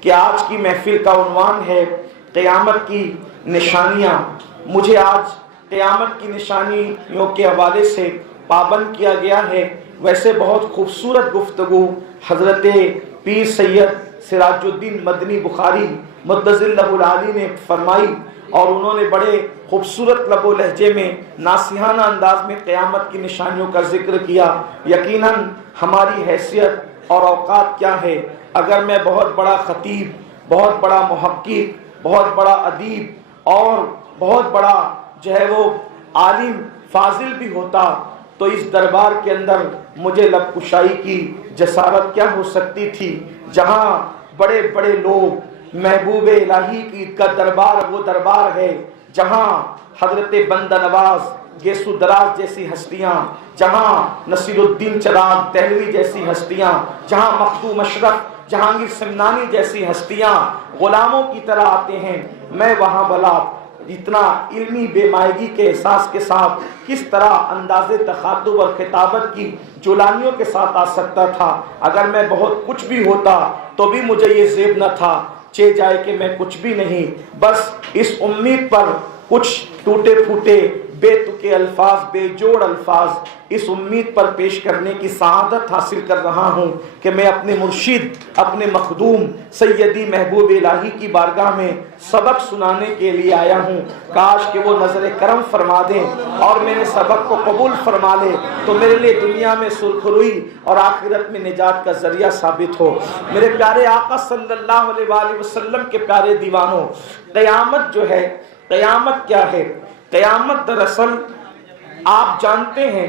کہ آج کی محفل کا عنوان ہے قیامت کی نشانیاں۔ مجھے آج قیامت کی نشانیوں کے حوالے سے پابند کیا گیا ہے۔ ویسے بہت خوبصورت گفتگو حضرت پیر سید سراج الدین مدنی بخاری مدظل لہ العالی نے فرمائی، اور انہوں نے بڑے خوبصورت لب و لہجے میں ناصحانہ انداز میں قیامت کی نشانیوں کا ذکر کیا۔ یقیناً ہماری حیثیت اور اوقات کیا ہے؟ اگر میں بہت بڑا خطیب، بہت بڑا محقق، بہت بڑا ادیب اور بہت بڑا جو ہے وہ عالم فاضل بھی ہوتا تو اس دربار کے اندر مجھے لب کشائی کی جسارت کیا ہو سکتی تھی؟ جہاں بڑے بڑے لوگ، محبوب الہی کی کا دربار وہ دربار ہے جہاں حضرت بندہ نواز گیسو دراز جیسی ہستیاں، جہاں نصیر الدین چراغ دہلوی جیسی ہستیاں، جہاں مخدوم اشرف جہانگیر سمنانی جیسی ہستیاں غلاموں کی طرح آتے ہیں، میں وہاں بلا اتنا علمی بے مائگی کے احساس کے ساتھ کس طرح انداز تخاطب اور خطابت کی جولانیوں کے ساتھ آ سکتا تھا؟ اگر میں بہت کچھ بھی ہوتا تو بھی مجھے یہ زیب نہ تھا چہ جائے کہ میں کچھ بھی نہیں، بس اس امید پر کچھ ٹوٹے پھوٹے بے تکے الفاظ، بے جوڑ الفاظ اس امید پر پیش کرنے کی سعادت حاصل کر رہا ہوں کہ میں اپنے مرشد، اپنے مخدوم سیدی محبوب الہی کی بارگاہ میں سبق سنانے کے لیے آیا ہوں۔ کاش کہ وہ نظر کرم فرما دیں اور میرے سبق کو قبول فرما لے تو میرے لیے دنیا میں سرخروئی اور آخرت میں نجات کا ذریعہ ثابت ہو۔ میرے پیارے آقا صلی اللہ علیہ وآلہ وسلم کے پیارے دیوانوں، قیامت جو ہے، قیامت کیا ہے؟ قیامت دراصل آپ جانتے ہیں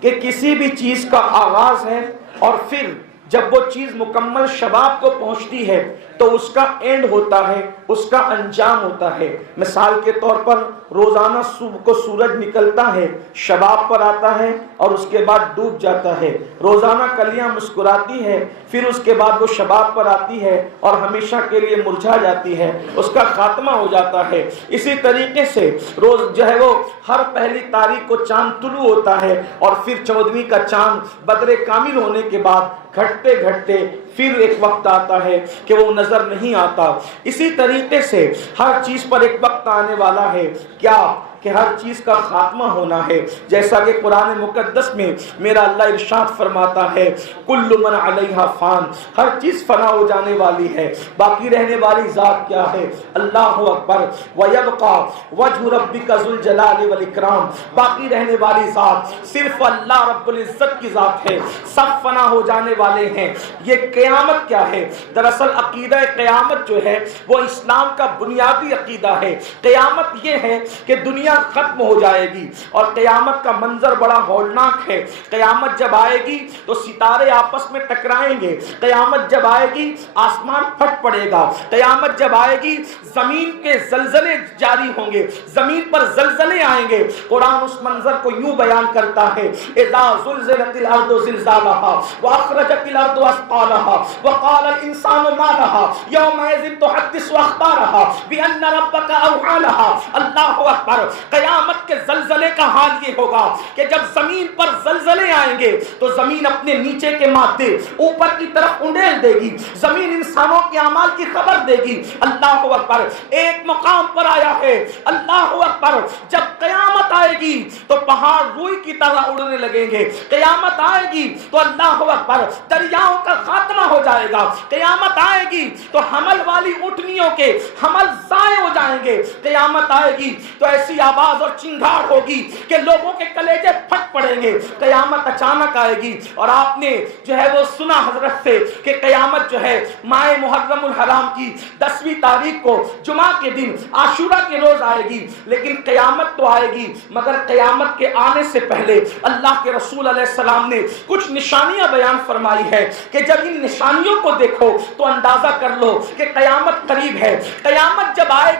کہ کسی بھی چیز کا آغاز ہے اور پھر جب وہ چیز مکمل شباب کو پہنچتی ہے تو اس کا اینڈ ہوتا ہے، اس کا انجام ہوتا ہے۔ مثال کے طور پر روزانہ صبح کو سورج نکلتا ہے، شباب پر آتا ہے اور اس کے بعد ڈوب جاتا ہے۔ روزانہ کلیاں مسکراتی ہے، پھر اس کے بعد وہ شباب پر آتی ہے اور ہمیشہ کے لیے مرجھا جاتی ہے، اس کا خاتمہ ہو جاتا ہے۔ اسی طریقے سے روز جو ہے وہ ہر پہلی تاریخ کو چاند طلوع ہوتا ہے اور پھر 14ویں کا چاند بدر کامل ہونے کے بعد گھٹتے گھٹتے پھر ایک وقت آتا ہے کہ وہ نظر نہیں آتا۔ اسی طریقے سے ہر چیز پر ایک وقت آنے والا ہے، کیا کہ ہر چیز کا خاتمہ ہونا ہے۔ جیسا کہ قرآن مقدس میں میرا اللہ ارشاد فرماتا ہے کل من علیہا فان، ہر چیز فنا ہو جانے والی ہے، باقی رہنے والی ذات کیا ہے؟ اللہ اکبر۔ وَيَبْقَى وَجْهُ رَبِّكَ ذُو الْجَلَالِ وَالْإِكْرَامِ، باقی رہنے والی ذات صرف اللہ رب العزت کی ذات ہے، سب فنا ہو جانے والے ہیں۔ یہ قیامت کیا ہے؟ دراصل عقیدہ قیامت جو ہے وہ اسلام کا بنیادی عقیدہ ہے۔ قیامت یہ ہے کہ دنیا ختم ہو جائے گی اور قیامت کا منظر بڑا ہولناک ہے۔ قیامت جب آئے گی تو ستارے آپس میں ٹکرائیں گے، قیامت جب آئے گی آسمان پھٹ پڑے گا، قیامت جب آئے گی زمین کے زلزلے جاری ہوں گے، زمین پر زلزلے آئیں گے۔ قرآن اس منظر کو یوں بیان کرتا ہے اذا زلزلت الارض زلزالها واخرجت الارض اثقالها وقال الانسان ما لها يومئذ تحدث اخبارها بان ربك اوحى لها۔ اللہ اکبر۔ قیامت کے زلزلے کا حال یہ ہوگا کہ جب زمین پر زلزلے آئیں گے تو زمین اپنے نیچے کے مادے اوپر کی طرف انڈیل دے گی، زمین انسانوں کے اعمال کی خبر دے گی۔ اللہ اکبر۔ ایک مقام پر آیا ہے اللہ اکبر، جب قیامت آئے گی تو پہاڑ روئی کی طرح اڑنے لگیں گے، قیامت آئے گی تو اللہ اکبر دریاؤں کا خاتمہ ہو جائے گا، قیامت آئے گی تو حمل والی اونٹنیوں کے حمل ضائع ہو جائیں گے، قیامت آئے گی تو ایسی آواز اور چنگھاڑ ہوگی کہ لوگوں کے کلیجے پھٹ پڑیں گے۔ قیامت اچانک آئے گی اور آپ نے جو ہے وہ سنا حضرت سے کہ قیامت جو ہے ماہ محرم الحرام کی 10ویں تاریخ کو جمعہ کے دن عاشورہ کے روز آئے گی، لیکن قیامت تو آئے گی مگر قیامت کے آنے سے پہلے اللہ کے رسول علیہ السلام نے کچھ نشانیاں بیان فرمائی ہے کہ جب ان نشانیوں کو دیکھو تو اندازہ کر لو کہ قیامت قریب ہے۔ قیامت جب آئے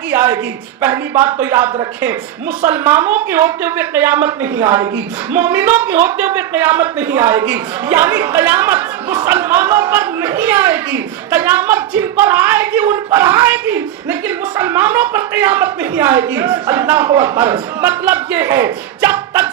گی پہلی بات تو یاد رکھیں مسلمانوں کے ہوتے ہوئے قیامت نہیں آئے گی، مومنوں کے ہوتے ہوئے قیامت نہیں آئے گی، یعنی قیامت مسلمانوں پر نہیں آئے گی، قیامت جن پر آئے گی ان پر آئے گی لیکن مسلمانوں پر قیامت نہیں آئے گی۔ اللہ اکبر۔ مطلب یہ ہے جب تک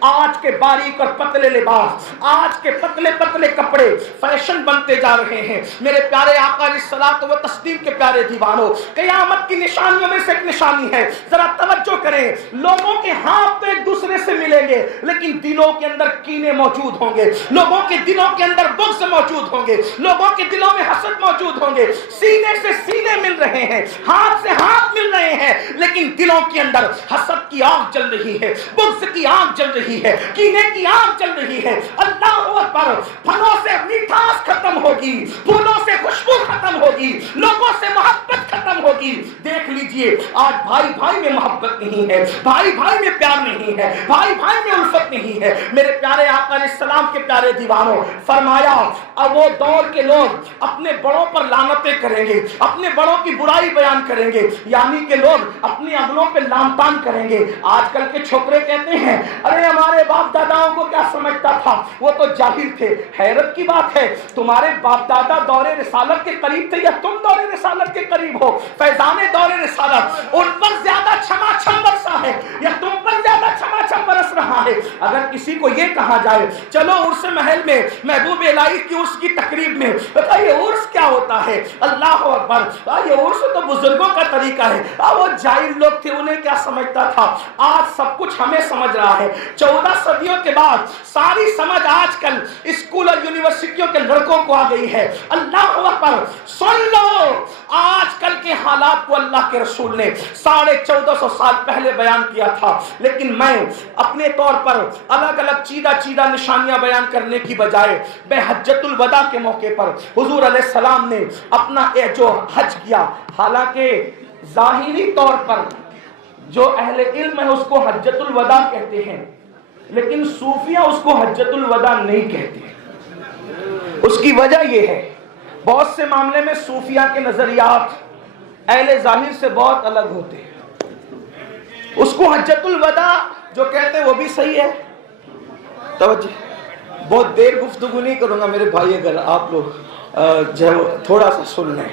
آج کے باریک اور پتلے لباس، آج کے پتلے پتلے کپڑے فیشن بنتے جا رہے ہیں۔ میرے پیارے آقا علیہ الصلوۃ والتسلیم کے پیارے دیوانوں، قیامت کی نشانیوں میں سے ایک نشانی ہے، ذرا توجہ کریں، لوگوں کے ہاتھ تو ایک دوسرے سے ملیں گے لیکن دلوں کے اندر کینے موجود ہوں گے، لوگوں کے دلوں کے اندر بغض موجود ہوں گے، لوگوں کے دلوں میں حسد موجود ہوں گے، سینے سے سینے مل رہے ہیں، ہاتھ سے ہاتھ مل رہے ہیں لیکن دلوں کے اندر حسد کی آگ جل رہی ہے، بغض کی آگ جل رہی ہے، کینے کی آگ جل رہی ہے۔ اللہ اکبر، پھلوں سے مٹھاس ختم ہوگی، پھولوں سے خوشبو ختم ہوگی، لوگوں سے محبت ختم ہوگی۔ دیکھ لیجئے آج بھائی بھائی میں محبت نہیں ہے، بھائی بھائی میں پیار نہیں ہے، بھائی بھائی میں الفت نہیں ہے۔ میرے پیارے آقا علیہ السلام کے پیارے دیوانوں، فرمایا اب وہ دور کے لوگ اپنے بڑوں پر لعنتیں کریں گے، اپنے بڑوں کی برائی بیان کریں گے، یعنی کہ لوگ اپنے اگلوں پہ لام تان کریں گے۔ آج کل کے چھوکرے کہتے ہیں ارے ہمارے باپ داداؤں کو کیا سمجھتا تھا، وہ تو جاہل تھے۔ حیرت کی بات ہے، تمہارے باپ دادا دور رسالت کے قریب تھے یا تم دور رسالت کے قریب ہو؟ فیضان دور رسالت ان پر زیادہ چھما چھم برسا ہے یا تم پر زیادہ چھما چھم برس رہا ہے؟ اگر کسی کو یہ کہا جائے چلو عرس محل میں محبوب الہی کی عرس کی تقریب میں، یہ عرس کیا ہوتا ہے؟ اللہ اکبر، یہ عرس تو بزرگوں کا طریقہ ہے، وہ جاہل لوگ تھے انہیں کیا سمجھتا تھا۔ آج سب کچھ ہمیں سمجھ رہا ہے، 14 صدیوں کے بعد ساری سمجھ آج کل اسکول اور یونیورسٹیوں کے لڑکوں کو آ گئی ہے۔ اللہ اکبر، سن لو آج کل کے حالات کو اللہ کے رسول نے 1450 سال پہلے بیان کیا تھا، لیکن میں اپنے طور پر الگ الگ چیدہ چیدہ نشانیاں بیان کرنے کی بجائے میں حجۃ الوداع کے موقع پر حضور علیہ السلام نے اپنا جو حج کیا، حالانکہ ظاہری طور پر جو اہل علم ہے اس کو حجۃ الوداع کہتے ہیں، لیکن صوفیہ اس کو حجۃ الوداع نہیں کہتے۔ اس کی وجہ یہ ہے بہت سے معاملے میں صوفیہ کے نظریات اہل ظاہر سے بہت الگ ہوتے ہیں۔ اس کو حجۃ الوداع جو کہتے ہیں وہ بھی صحیح ہے۔ توجہ، بہت دیر گفتگو نہیں کروں گا میرے بھائی، اگر آپ لوگ جو تھوڑا سا سن لیں،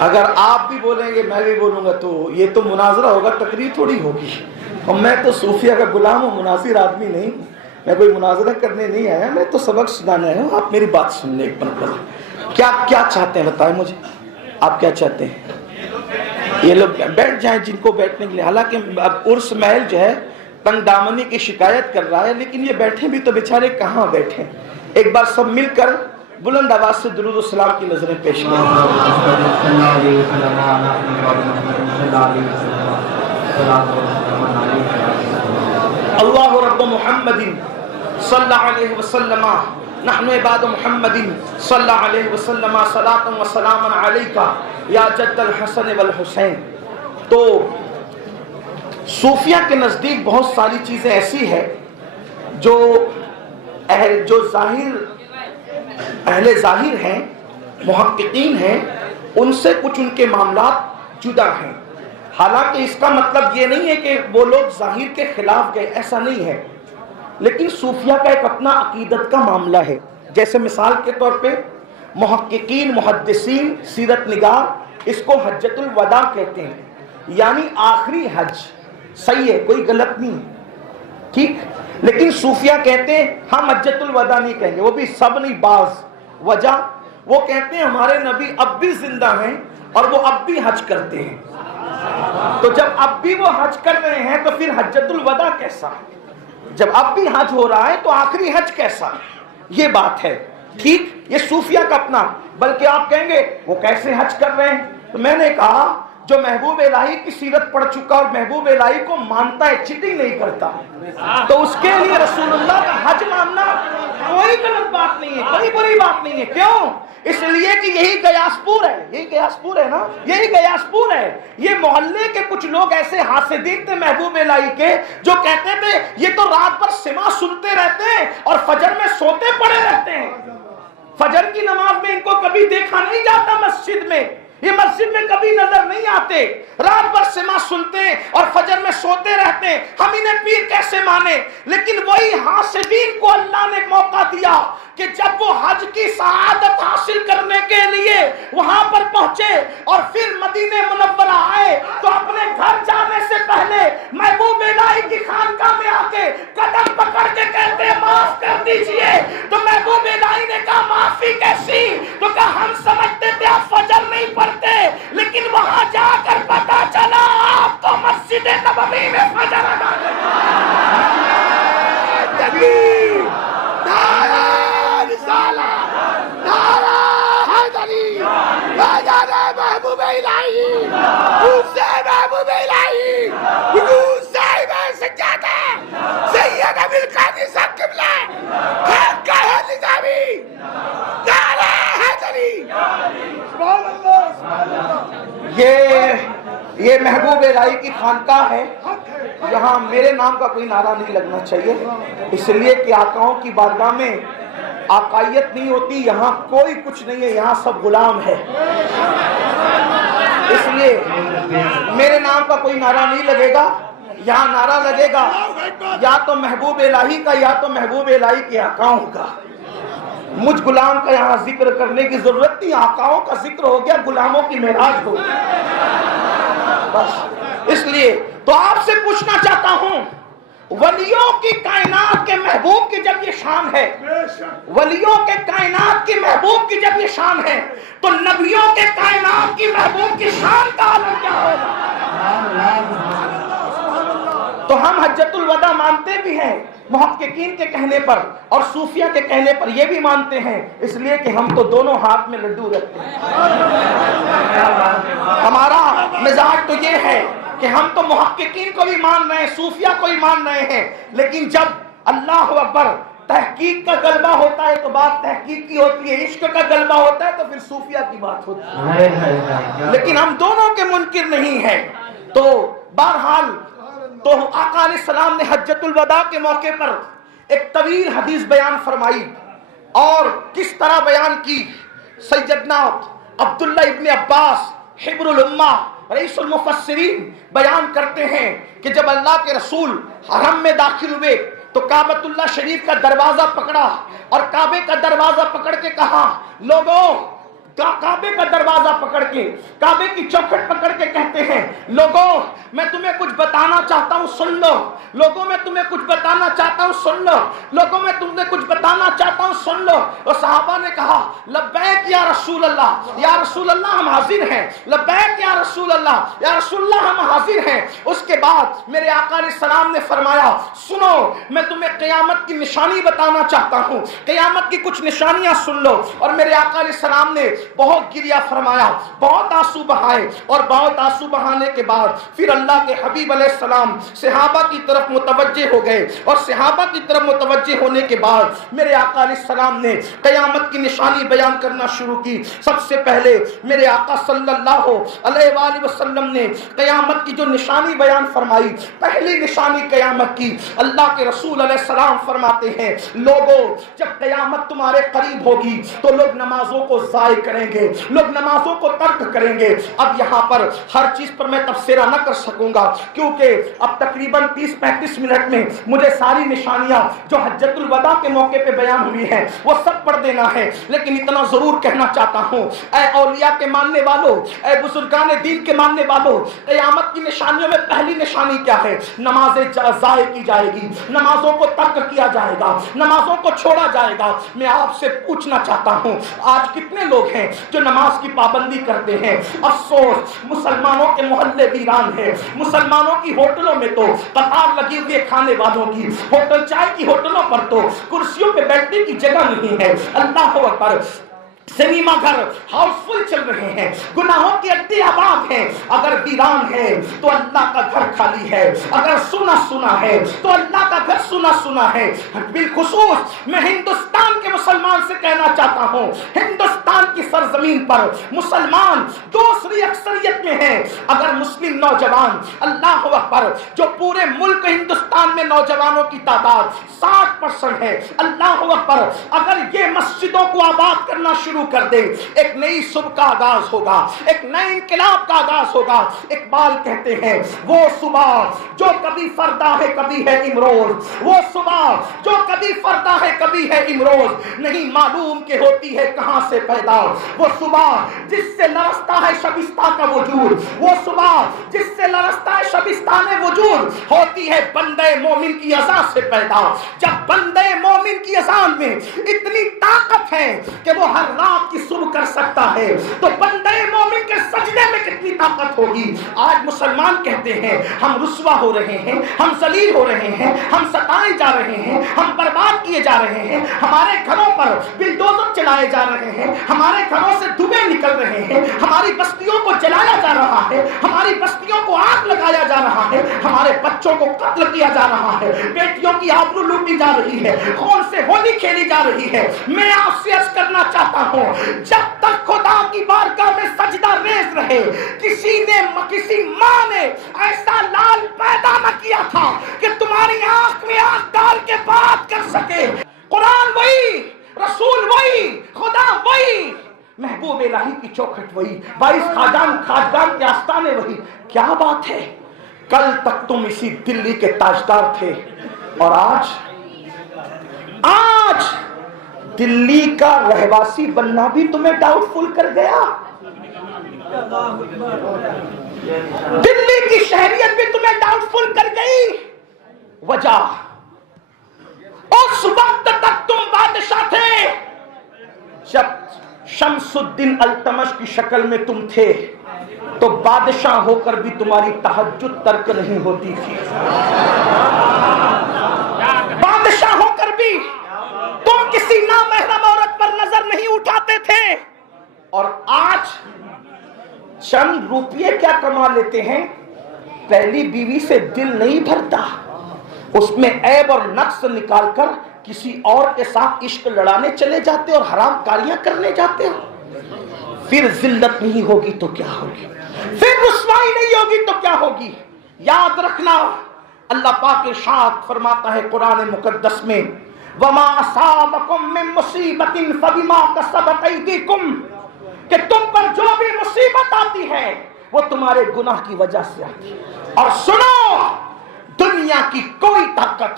اگر آپ بھی بولیں گے میں بھی بولوں گا تو یہ تو مناظرہ ہوگا، تقریر تھوڑی ہوگی۔ اور میں تو صوفیہ کا غلام ہوں، مناظر آدمی نہیں، میں کوئی مناظرہ کرنے نہیں آیا، میں تو سبق سنانا ہے۔ آپ میری بات سن لیں ایک مرتبہ، کیا چاہتے ہیں بتائیں مجھے، آپ کیا چاہتے ہیں؟ یہ لوگ بیٹھ جائیں جن کو بیٹھنے کے لیے، حالانکہ اب عرس محل جو ہے تنگ دامنی کی شکایت کر رہا ہے، لیکن یہ بیٹھے بھی تو بیچارے کہاں بیٹھے۔ ایک بار سب مل کر بلند آواز سے درود و سلام کی نظریں پیش کریں۔ اللہ رب محمد صلی اللہ علیہ وسلم، نحن عباد محمد صلی اللہ علیہ وسلم، صلاۃ و سلام علیک یا جد الحسن والحسین۔ تو صوفیہ کے نزدیک بہت ساری چیزیں ایسی ہیں جو اہل ظاہر ہیں، محققین ہیں، ان سے کچھ ان کے معاملات جدا ہیں۔ حالانکہ اس کا مطلب یہ نہیں ہے کہ وہ لوگ ظاہر کے خلاف گئے، ایسا نہیں ہے، لیکن صوفیہ کا ایک اپنا عقیدت کا معاملہ ہے۔ جیسے مثال کے طور پہ محققین، محدثین، سیرت نگار اس کو حجۃ الوداع کہتے ہیں، یعنی آخری حج۔ صحیح ہے، کوئی غلط نہیں ہے، ٹھیک، لیکن صوفیہ کہتے ہیں ہم حجۃ الوداع نہیں کہیں گے، وہ بھی سب نہیں، بعض۔ وجہ وہ کہتے ہیں ہمارے نبی اب بھی زندہ ہیں اور وہ اب بھی حج کرتے ہیں، تو جب اب بھی وہ حج کر رہے ہیں تو پھر حجۃ الوداع کیسا؟ جب اب بھی حج ہو رہا ہے تو آخری حج کیسا؟ یہ بات ہے، ٹھیک، یہ صوفیہ کا اپنا۔ بلکہ آپ کہیں گے وہ کیسے حج کر رہے ہیں؟ تو میں نے کہا جو محبوب الہی کی سیرت پڑھ چکا اور محبوب الہی کو مانتا ہے، چیٹنگ نہیں کرتا، تو اس کے لیے رسول اللہ کا حج ماننا کوئی غلط بات نہیں ہے، کوئی بری بات نہیں ہے۔ کیوں؟ اس لیے کہ یہی گیاسپور ہے، یہی گیاسپور ہے نا، یہی گیاسپور ہے۔ یہ محلے کے کچھ لوگ ایسے حاسدین تھے محبوب الہی کے جو کہتے تھے یہ تو رات بھر سما سنتے رہتے ہیں اور فجر میں سوتے پڑے رہتے ہیں، فجر کی نماز میں ان کو کبھی دیکھا نہیں جاتا، مسجد میں یہ مسجد میں کبھی نظر نہیں آتے، رات بھر سما سنتے ہیں اور فجر میں سوتے رہتے ہیں، ہم انہیں پیر کیسے مانے؟ لیکن وہی حاسدین کو اللہ نے موقع دیا کہ جب وہ حج کی سعادت حاصل کرنے کے لیے وہاں پر پہنچے اور پھر مدینہ منورہ آئے تو اپنے گھر جانے سے پہلے محبوب الہی کی خانقاہ میں آ کے قدم پکڑ کے کہتے معاف کر دیجئے. تو محبوب الہی نے کہا معافی کیسی؟ تو کہا ہم سمجھتے تھے آپ فجر نہیں پڑھتے, لیکن وہاں جا کر پتا چلا آپ تو مسجد نبوی میں فجر ادا کرتے. نعرہ رسالت, نعرہ حیدری, نعرہ محبوب الہی, اسے محبوب الہی, حضور صاحب سجادہ سید ابو القاسم صاحب قبلہ خانقاہ نظامی, نعرہ حیدری. یہ محبوب الہی کی خانقاہ ہے. یہاں میرے نام کا کوئی نعرہ نہیں لگنا چاہیے, اس لیے کہ آقاؤں کی بارگاہ میں آقائیت نہیں ہوتی. یہاں کوئی کچھ نہیں ہے, یہاں سب غلام ہے. اس لیے میرے نام کا کوئی نعرہ نہیں لگے گا. یہاں نعرہ لگے گا یا تو محبوب الہی کا یا تو محبوب الہی کے آقاؤں کا. مجھ غلام کا یہاں ذکر کرنے کی ضرورت نہیں, آقاؤں کا ذکر ہو گیا, غلاموں کی معراج ہو بس. اس لیے تو آپ سے پوچھنا چاہتا ہوں, ولیوں کی کائنات کے محبوب کی جب یہ شان ہے, ولیوں کے کائنات کی محبوب کی جب یہ شان ہے, تو نبیوں کے کائنات کی محبوب کی شان کا عالم کیا ہوگا. تو ہم حجۃ الوداع مانتے بھی ہیں محققین کے کہنے پر اور صوفیہ کے کہنے پر یہ بھی مانتے ہیں, اس لیے کہ ہم تو دونوں ہاتھ میں لڈو رکھتے ہیں. ہمارا مزاج تو یہ ہے کہ ہم تو محققین کو بھی مان رہے ہیں, صوفیہ کو بھی مان رہے ہیں, لیکن جب اللہ اکبر تحقیق کا غلبہ ہوتا ہے تو بات تحقیق کی ہوتی ہے, عشق کا غلبہ ہوتا ہے تو پھر صوفیہ کی بات ہوتی ہے. لیکن ہم دونوں کے منکر نہیں ہیں. تو بہرحال تو آقا علیہ السلام نے حجۃ الوداع کے موقع پر ایک طویل حدیث بیان فرمائی, اور کس طرح بیان کی. سیدنا عبداللہ ابن عباس حبر الامہ رئیس المفسرین بیان کرتے ہیں کہ جب اللہ کے رسول حرم میں داخل ہوئے تو کعبۃ اللہ شریف کا دروازہ پکڑا اور کعبے کا دروازہ پکڑ کے کہا, لوگوں, کعبے کا دروازہ پکڑ کے, کعبے کی چوکھٹ پکڑ کے کہتے ہیں, لوگوں میں تمہیں کچھ بتانا چاہتا ہوں سن لو, لوگوں میں تمہیں کچھ بتانا چاہتا ہوں سن لو, لوگوں میں تمہیں کچھ بتانا چاہتا ہوں سن لو. اور صحابہ نے کہا لبیک یا رسول اللہ, یا رسول اللہ ہم حاضر ہیں, لبیک یا رسول اللہ, یا رسول اللہ ہم حاضر ہیں. اس کے بعد میرے آقا علیہ السلام نے فرمایا, سنو میں تمہیں قیامت کی نشانی بتانا چاہتا ہوں, قیامت کی کچھ نشانیاں سن لو. اور میرے آقا علیہ السلام نے بہت گریہ فرمایا, بہت آنسو بہائے, اور بہت آنسو بہانے کے بعد پھر اللہ کے حبیب علیہ السلام صحابہ کی طرف متوجہ ہو گئے, اور صحابہ کی طرف متوجہ ہونے کے بعد میرے آقا علیہ السلام نے قیامت کی نشانی بیان کرنا شروع کی. سب سے پہلے میرے آقا صلی اللہ علیہ وآلہ وسلم نے قیامت کی جو نشانی بیان فرمائی, پہلی نشانی قیامت کی, اللہ کے رسول علیہ السلام فرماتے ہیں, لوگوں جب قیامت تمہارے قریب ہوگی تو لوگ نمازوں کو ضائع کریں گے, لوگ نمازوں کو ترک کریں گے. اب یہاں پر ہر چیز پر میں تبصرہ نہ کر سکوں گا کیونکہ اب تقریباً 30-35 منٹ میں مجھے ساری نشانیاں جو حجۃ الوداع کے موقع پہ بیان ہوئی ہیں وہ سب پڑھ دینا ہے. لیکن اتنا ضرور کہنا چاہتا ہوں, اے اولیاء کے ماننے والوں, اے بزرگان دین کے ماننے والوں, قیامت کی نشانیوں میں پہلی نشانی کیا ہے؟ نمازیں ضائع کی جائے گی, نمازوں کو ترک کیا جائے گا, نمازوں کو چھوڑا جائے گا. میں آپ سے پوچھنا چاہتا ہوں, آج کتنے لوگ ہیں جو نماز کی پابندی کرتے ہیں؟ افسوس, مسلمانوں کے محلے ویران ہیں, مسلمانوں کی ہوٹلوں میں تو قطار لگی ہوئی ہے کھانے والوں کی, ہوٹل چائے کی ہوٹلوں پر تو کرسیوں پہ بیٹھنے کی جگہ نہیں ہے. اللہ اکبر, سنیما گھر ہاؤس فل چل رہے ہیں, گناہوں کی اڈے آباد ہیں. اگر ویران ہے تو اللہ کا گھر خالی ہے, اگر سنا سنا ہے تو اللہ کا گھر سنا سنا ہے. بالخصوص میں ہندوستان کے مسلمان سے کہنا چاہتا ہوں, ہندوستان کی سرزمین پر مسلمان دوسری اکثریت میں ہیں. اگر مسلم نوجوان, اللہ اکبر, جو پورے ملک ہندوستان میں نوجوانوں کی تعداد 60% ہے, اللہ اکبر, اگر یہ مسجدوں کو آباد کرنا شروع شروع کر دیں، ایک نئی صبح کا آغاز ہوگا، ایک نئے انقلاب کا آغاز ہوگا۔ اقبال کہتے ہیں وہ صبح جو کبھی فردا ہے کبھی ہے امروز، وہ صبح جو کبھی فردا ہے کبھی ہے امروز، نہیں معلوم کہ ہوتی ہے کہاں سے پیدا، وہ صبح جس سے لرزتا ہے شبستہ کا وجود، وہ صبح جس سے لرزتا ہے شبستان وجود، ہوتی ہے بندے مومن کی اذان سے پیدا۔ جب بندے مومن کی اذان میں اتنی طاقت ہے کہ وہ ہر رات کی صبح کر سکتا ہے، تو بندے مومن کے سجدے میں کتنی طاقت ہوگی۔ آج مسلمان کہتے ہیں ہم رسوا ہو رہے ہیں، ہم ذلیل ہو رہے ہیں، ہم ستائے جا رہے ہیں، ہم برباد کیے جا رہے ہیں، ہمارے گھروں پر بلڈوزر چلائے جا رہے ہیں، ہمارے گھروں سے دھوئیں نکل رہے ہیں، ہماری بستیوں کو جلایا جا رہا ہے، ہماری بستیوں کو آگ لگایا جا رہا ہے، ہمارے بچوں کو قتل کیا جا رہا ہے، بیٹیوں کی آبرو لوٹی جا رہی ہے، خون سے ہولی کھیلی جا رہی ہے۔ میں آپ سے عرض کرنا چاہتا ہوں جب تک خدا کی بارگاہ میں سجدہ ریز رہے، کسی ماں نے ایسا لال پیدا نہ کیا تھا کہ تمہاری آنکھ میں آنکھ ڈال کے بات کر سکے۔ قرآن وہی، رسول وہی، خدا وہی، محبوب الہی کی چوکھٹ وہی، 22 خاجگان کے آستانے وہی۔ کیا بات ہے، کل تک تم اسی دلی کے تاجدار تھے اور آج دلی کا رہواسی بننا بھی تمہیں ڈاؤٹ فل کر گیا، دلی کی شہریت بھی تمہیں ڈاؤٹ فل کر گئی۔ وجہ اس وقت تک تم بادشاہ تھے جب شمس الدین التمش کی شکل میں تم تھے تو بادشاہ ہو کر بھی تمہاری تہجد ترک نہیں ہوتی تھی، بادشاہ ہو کر بھی تم کسی نامحرم عورت پر نظر نہیں اٹھاتے تھے، اور آج چند روپیے کیا کما لیتے ہیں، پہلی بیوی سے دل نہیں بھرتا، اس میں عیب اور نقص نکال کر کسی اور کے ساتھ عشق لڑانے چلے جاتے اور حرام کاریاں کرنے جاتے ہو۔ پھر ذلت نہیں ہوگی تو کیا ہوگی، پھر رسوائی نہیں ہوگی تو کیا ہوگی۔ یاد رکھنا، اللہ پاک ارشاد فرماتا ہے قرآن مقدس میں وَمَا أَصَابَكُم مِّن مُّصِيبَةٍ فَبِمَا كَسَبَتْ أَيْدِيكُمْ، کہ تم پر جو بھی مصیبت آتی ہے وہ تمہارے گناہ کی وجہ سے آتی ہے۔ اور سنو، دنیا کی کوئی طاقت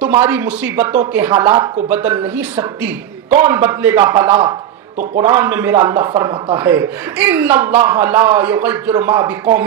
تمہاری مصیبتوں کے حالات کو بدل نہیں سکتی۔ کون بدلے گا حالات؟ تو قرآن میں میرا اللہ فرماتا ہے ان اللہ لا یغیر ما بقوم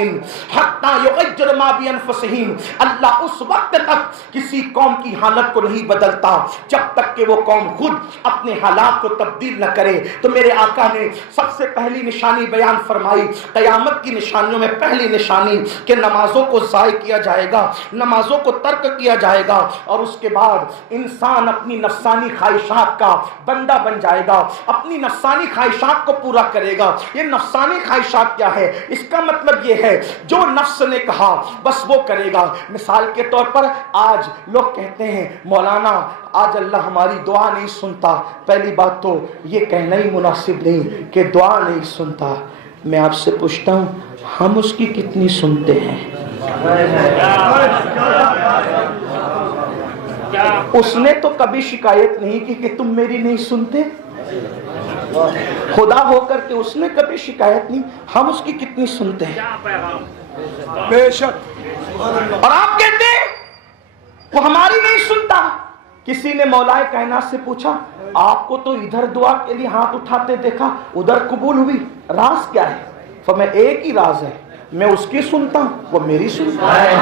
حتی یغیر ما بانفسہم، اللہ اس وقت تک کسی قوم کی حالت کو نہیں بدلتا جب تک کہ وہ قوم خود اپنے حالات کو تبدیل نہ کرے۔ تو میرے آقا نے سب سے پہلی نشانی بیان فرمائی، قیامت کی نشانیوں میں پہلی نشانی کہ نمازوں کو ضائع کیا جائے گا، نمازوں کو ترک کیا جائے گا، اور اس کے بعد انسان اپنی نفسانی خواہشات کا بندہ بن جائے گا، اپنی نفسانی خواہشات کو پورا کرے گا۔ یہ نفسانی خواہشات کیا ہے؟ اس کا مطلب یہ ہے جو نفس نے کہا بس وہ کرے گا۔ مثال کے طور پر آج لوگ کہتے ہیں مولانا آج اللہ ہماری دعا نہیں سنتا۔ پہلی بات تو یہ کہنا ہی مناسب نہیں کہ دعا نہیں سنتا۔ میں آپ سے پوچھتا ہوں ہم اس کی کتنی سنتے ہیں؟ اس نے تو کبھی شکایت نہیں کی کہ تم میری نہیں سنتے، خدا ہو کر کے اس نے کبھی شکایت نہیں، ہم اس کی کتنی سنتے ہیں؟ بے شک۔ اور آپ کہتے ہیں وہ ہماری نہیں سنتا۔ کسی نے مولا کائنات سے پوچھا آپ کو تو ادھر دعا کے لیے ہاتھ اٹھاتے دیکھا ادھر قبول ہوئی، راز کیا ہے؟ فرمایا ایک ہی راز ہے، میں اس کی سنتا ہوں وہ میری سنتا ہے۔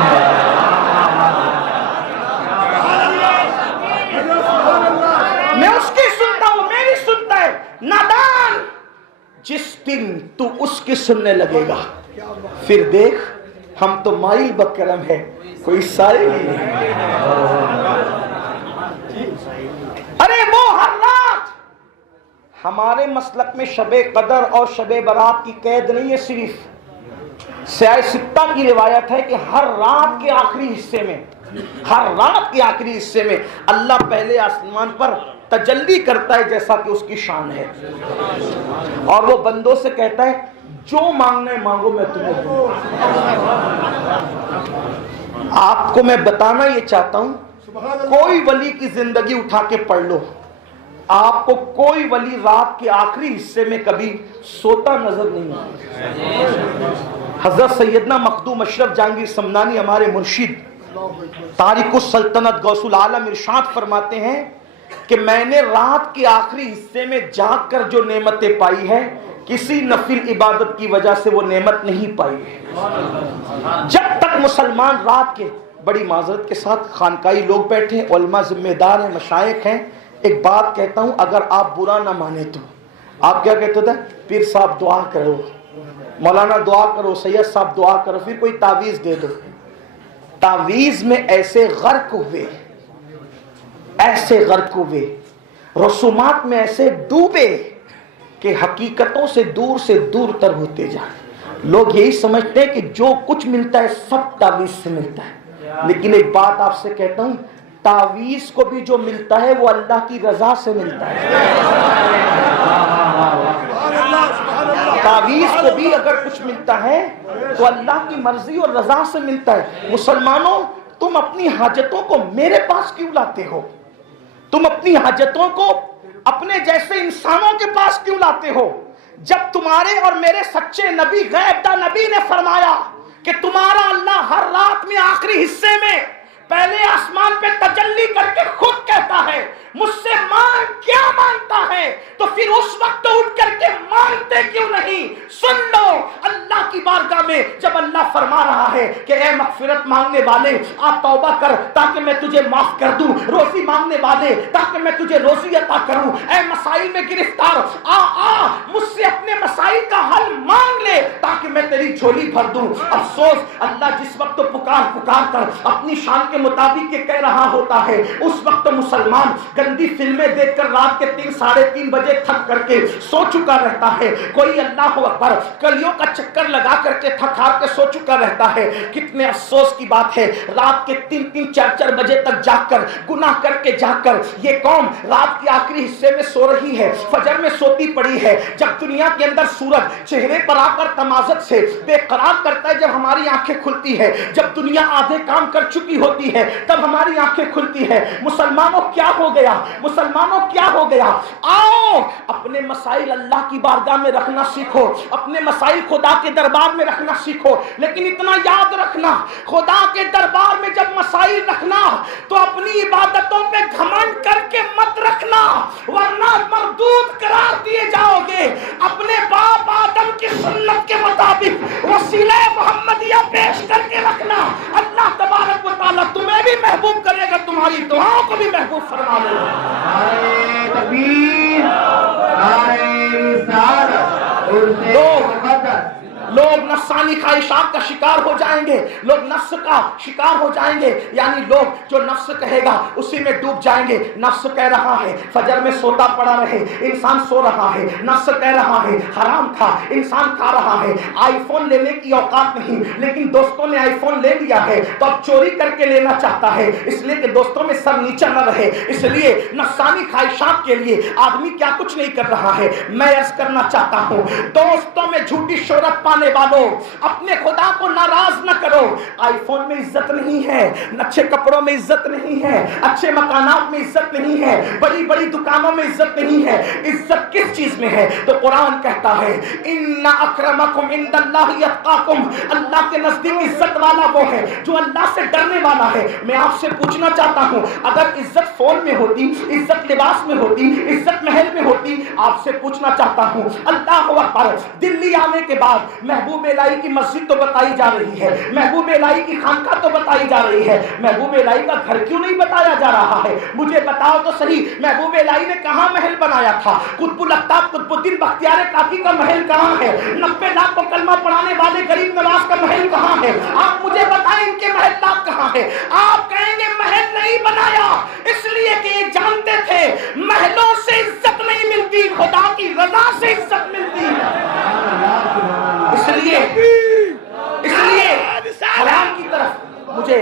میں اس کی سنتا ہوں میری سنتا ہے۔ نادان، جس دن تو اس کی سننے لگے گا پھر دیکھ ہم تو مائل بکرم ہے، کوئی سائے ہی نہیں۔ ارے وہ ہر رات، ہمارے مسلک میں شب قدر اور شب برات کی قید نہیں ہے، صرف سیاہ ستہ کی روایت ہے کہ ہر رات کے آخری حصے میں، ہر رات کے آخری حصے میں اللہ پہلے آسمان پر تجلی کرتا ہے جیسا کہ اس کی شان ہے، اور وہ بندوں سے کہتا ہے جو مانگنا ہے مانگو میں تمہیں دوں۔ آپ کو میں بتانا یہ چاہتا ہوں، کوئی ولی کی زندگی اٹھا کے پڑھ لو، آپ کو کوئی ولی رات کے آخری حصے میں کبھی سوتا نظر نہیں آتا. حضرت سیدنا مخدوم اشرف جہانگیر سمنانی ہمارے مرشد تارک السلطنت غوث العالم ارشاد فرماتے ہیں کہ میں نے رات کے آخری حصے میں جاگ کر جو نعمتیں پائی ہے کسی نفل عبادت کی وجہ سے وہ نعمت نہیں پائی ہے. جب تک مسلمان رات کے، بڑی معذرت کے ساتھ خانقاہی لوگ بیٹھے ہیں، علماء ذمہ دار ہیں، مشائخ ہیں، ایک بات کہتا ہوں، اگر آپ برا نہ مانے تو آپ کیا کہتے تھے؟ پیر صاحب دعا کرو، مولانا دعا کرو، سید صاحب دعا کرو، پھر کوئی تعویذ دے دو. تعویذ میں ایسے غرق ہوئے، ایسے غرق ہوئے، رسومات میں ایسے ڈوبے کہ حقیقتوں سے دور تر ہوتے جائیں. لوگ یہی سمجھتے ہیں کہ جو کچھ ملتا ہے سب تعویذ سے ملتا ہے. لیکن ایک بات آپ سے کہتا ہوں، تعویذ کو بھی جو ملتا ہے وہ اللہ کی رضا سے ملتا ہے. تعویذ کو بھی اگر کچھ ملتا ہے تو اللہ کی مرضی اور رضا سے ملتا ہے. مسلمانوں، تم اپنی حاجتوں کو میرے پاس کیوں لاتے ہو؟ تم اپنی حاجتوں کو اپنے جیسے انسانوں کے پاس کیوں لاتے ہو؟ جب تمہارے اور میرے سچے نبی غیب دا نبی نے فرمایا کہ تمہارا اللہ ہر رات میں آخری حصے میں پہلے آسمان پہ تجلی کر کے خود کہتا ہے مجھ سے مانگ، کیا مانگتا ہے؟ تو پھر اس وقت اٹھ کر کے مانگتے کیوں نہیں؟ سن لو، اللہ کی بارگاہ میں جب اللہ فرما رہا ہے کہ اے مغفرت مانگنے والے آپ توبہ کر تاکہ میں تجھے معاف کر دوں، روزی مانگنے والے تاکہ میں تجھے روزی عطا کروں، اے مسائل میں گرفتار آ مجھ سے اپنے مسائل کا حل مانگ لے تاکہ میں تیری جھولی بھر دوں. افسوس، اللہ جس وقت پکار کر اپنی شان کے مطابق یہ کہہ رہا ہوتا ہے اس وقت مسلمان گندی فلمیں دیکھ کر رات کے 3 ساڑھے 3 بجے تھک کر کے سو چکا رہتا ہے. کوئی اللہ اکبر کلیوں کا چکر لگا کر کے تھک ہار کے سو چکا رہتا ہے. کتنے افسوس کی بات ہے، رات کے 3 4 بجے تک جاگ کر گناہ کر کے جاگ کر یہ قوم رات کے آخری حصے میں سو رہی ہے، فجر میں سوتی پڑی ہے. جب دنیا کے اندر سورج چہرے پر آ کر تمازت سے بے قرار کرتا ہے، جب ہماری آنکھیں کھلتی ہے، جب دنیا آدھے کام کر چکی ہوتی ہے تب ہماری آنکھیں کھلتی ہے. مسلمانوں کیا ہو گیا؟ مسلمانوں کیا ہو گیا؟ آؤ اپنے مسائل اللہ کی بارگاہ میں رکھنا سیکھو، اپنے مسائل خدا کے دربار میں رکھنا سیکھو. لیکن اتنا یاد رکھنا، خدا کے دربار میں جب مسائل رکھنا تو اپنی عبادتوں پہ گھمنڈ کر کے مت رکھنا، ورنہ مردود قرار دیے جاؤ گے. اپنے باپ آدم کی سنت کے مطابق وسیلہ محمدیہ پیش کر کے رکھنا. اللہ تبارک و تعالیٰ تمہیں بھی محبوب کرے گا، تمہاری دعاؤں کو بھی محبوب فرما لے گا. نعرہ تکبیر، نعرہ رسالت، لوگ نفسانی خواہشات کا شکار ہو جائیں گے، لوگ نفس کا شکار ہو جائیں گے، یعنی لوگ جو نفس کہے گا اسی میں ڈوب جائیں گے. نفس کہہ رہا ہے فجر میں سوتا پڑا رہے، انسان سو رہا ہے. نفس کہہ رہا ہے حرام کھا، انسان کھا رہا ہے. آئی فون لینے کی اوقات نہیں، لیکن دوستوں نے آئی فون لے لیا ہے تو اب چوری کر کے لینا چاہتا ہے، اس لیے کہ دوستوں میں سر نیچا نہ رہے. اس لیے نفسانی خواہشات کے لیے آدمی کیا کچھ نہیں کر رہا ہے. میں عرض کرنا چاہتا ہوں، دوستوں میں جھوٹی شہرت پانے والوں اپنے خدا کو ناراض نہ کرو. آئی فون میں عزت نہیں ہے، اچھے کپڑوں میں عزت نہیں ہے، اچھے مکانات میں عزت نہیں ہے، بڑی بڑی دکانوں میں عزت نہیں ہے. عزت کس چیز میں ہے؟ تو قرآن کہتا ہے ان اکرمکم عند اللہ یتقاکم، اللہ کے نزدیک عزت والا وہ ہے جو اللہ سے ڈرنے والا ہے. میں آپ سے پوچھنا چاہتا ہوں، اگر عزت فون میں ہوتی، عزت لباس میں ہوتی، عزت محل میں ہوتی، آپ سے پوچھنا چاہتا ہوں اللہ اکبر، دلی آنے کے بعد محبوب الہی کی مسجد تو بتائی جا رہی ہے، محبوب الہی کی خانقاہ تو بتائی جا رہی ہے، محبوب الہی کا گھر کیوں نہیں بتایا جا رہا ہے؟ مجھے بتاؤ تو صحیح، محبوب الہی نے کہاں محل بنایا تھا؟ قطب الاقطاب قطب الدین بختیار کافی کا محل کہاں ہے؟ 90 لاکھ کو کلمہ پڑھانے والے غریب نواز کا محل کہاں ہے؟ آپ مجھے بتائیں ان کے محلات کہاں ہے؟ آپ کہیں گے محل نہیں بنایا، اس لیے کہ یہ جانتے تھے محلوں سے عزت نہیں ملتی، خدا کی رضا سے عزت ملتی ہے. اس لیے حرام کی طرف مجھے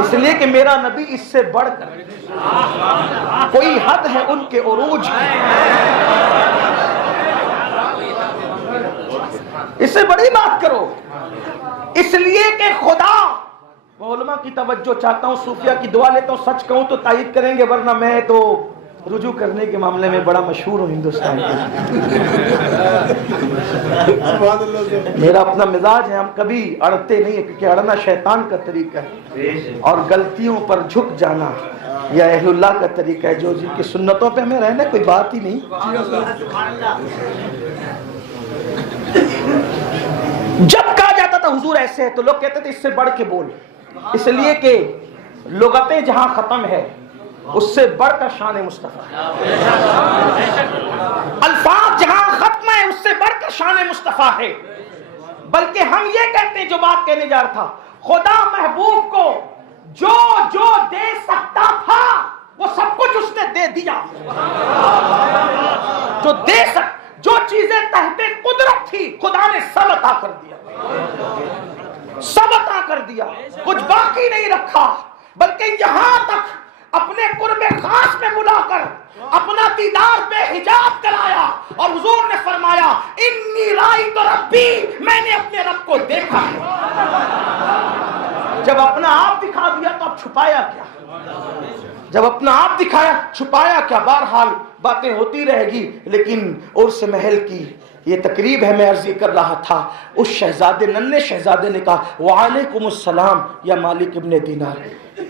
اس لیے کہ میرا نبی اس سے بڑھ کر کوئی حد ہے ان کے عروج کی، اس سے بڑی بات کرو. اس لیے کہ خدا، علماء کی توجہ چاہتا ہوں، صوفیہ کی دعا لیتا ہوں، سچ کہوں تو تائید کریں گے، ورنہ میں تو رجوع کرنے کے معاملے میں بڑا مشہور ہوں ہندوستان کے. میرا اپنا مزاج ہے، ہم کبھی اڑتے نہیں ہیں، کیونکہ اڑنا شیطان کا طریقہ ہے اور غلطیوں پر جھک جانا یا اہل اللہ کا طریقہ ہے، جو جن کی سنتوں پہ ہمیں رہنا کوئی بات ہی نہیں. جب کہا جاتا تھا حضور ایسے ہے تو لوگ کہتے تھے اس سے بڑھ کے بول، اس لیے کہ لغتیں جہاں ختم ہے اس سے بڑھ کر شان مصطفیٰ، الفاظ جہاں ختم ہے اس سے بڑھ کر شان مصطفیٰ ہے. بلکہ ہم یہ کہتے ہیں، جو بات کہنے جا رہا تھا، خدا محبوب کو جو جو دے سکتا تھا وہ سب کچھ اس نے دے دیا. جو چیزیں تحت قدرت تھی خدا نے سب عطا کر دیا، سب عطا کر دیا، کچھ باقی نہیں رکھا. بلکہ یہاں تک اپنے قرب خاص میں بلا کر اپنا دیدار بے حجاب کرایا، اور حضور نے فرمایا انی رأیت ربی، میں نے اپنے رب کو دیکھا. جب اپنا آپ دکھا دیا تو اب چھپایا کیا؟ جب اپنا آپ دکھایا چھپایا کیا؟ بہرحال باتیں ہوتی رہے گی، لیکن عرس محل کی یہ تقریب ہے. میں عرض کر رہا تھا، اس شہزادے، ننھے شہزادے نے کہا وعلیکم السلام یا مالک ابن دینار.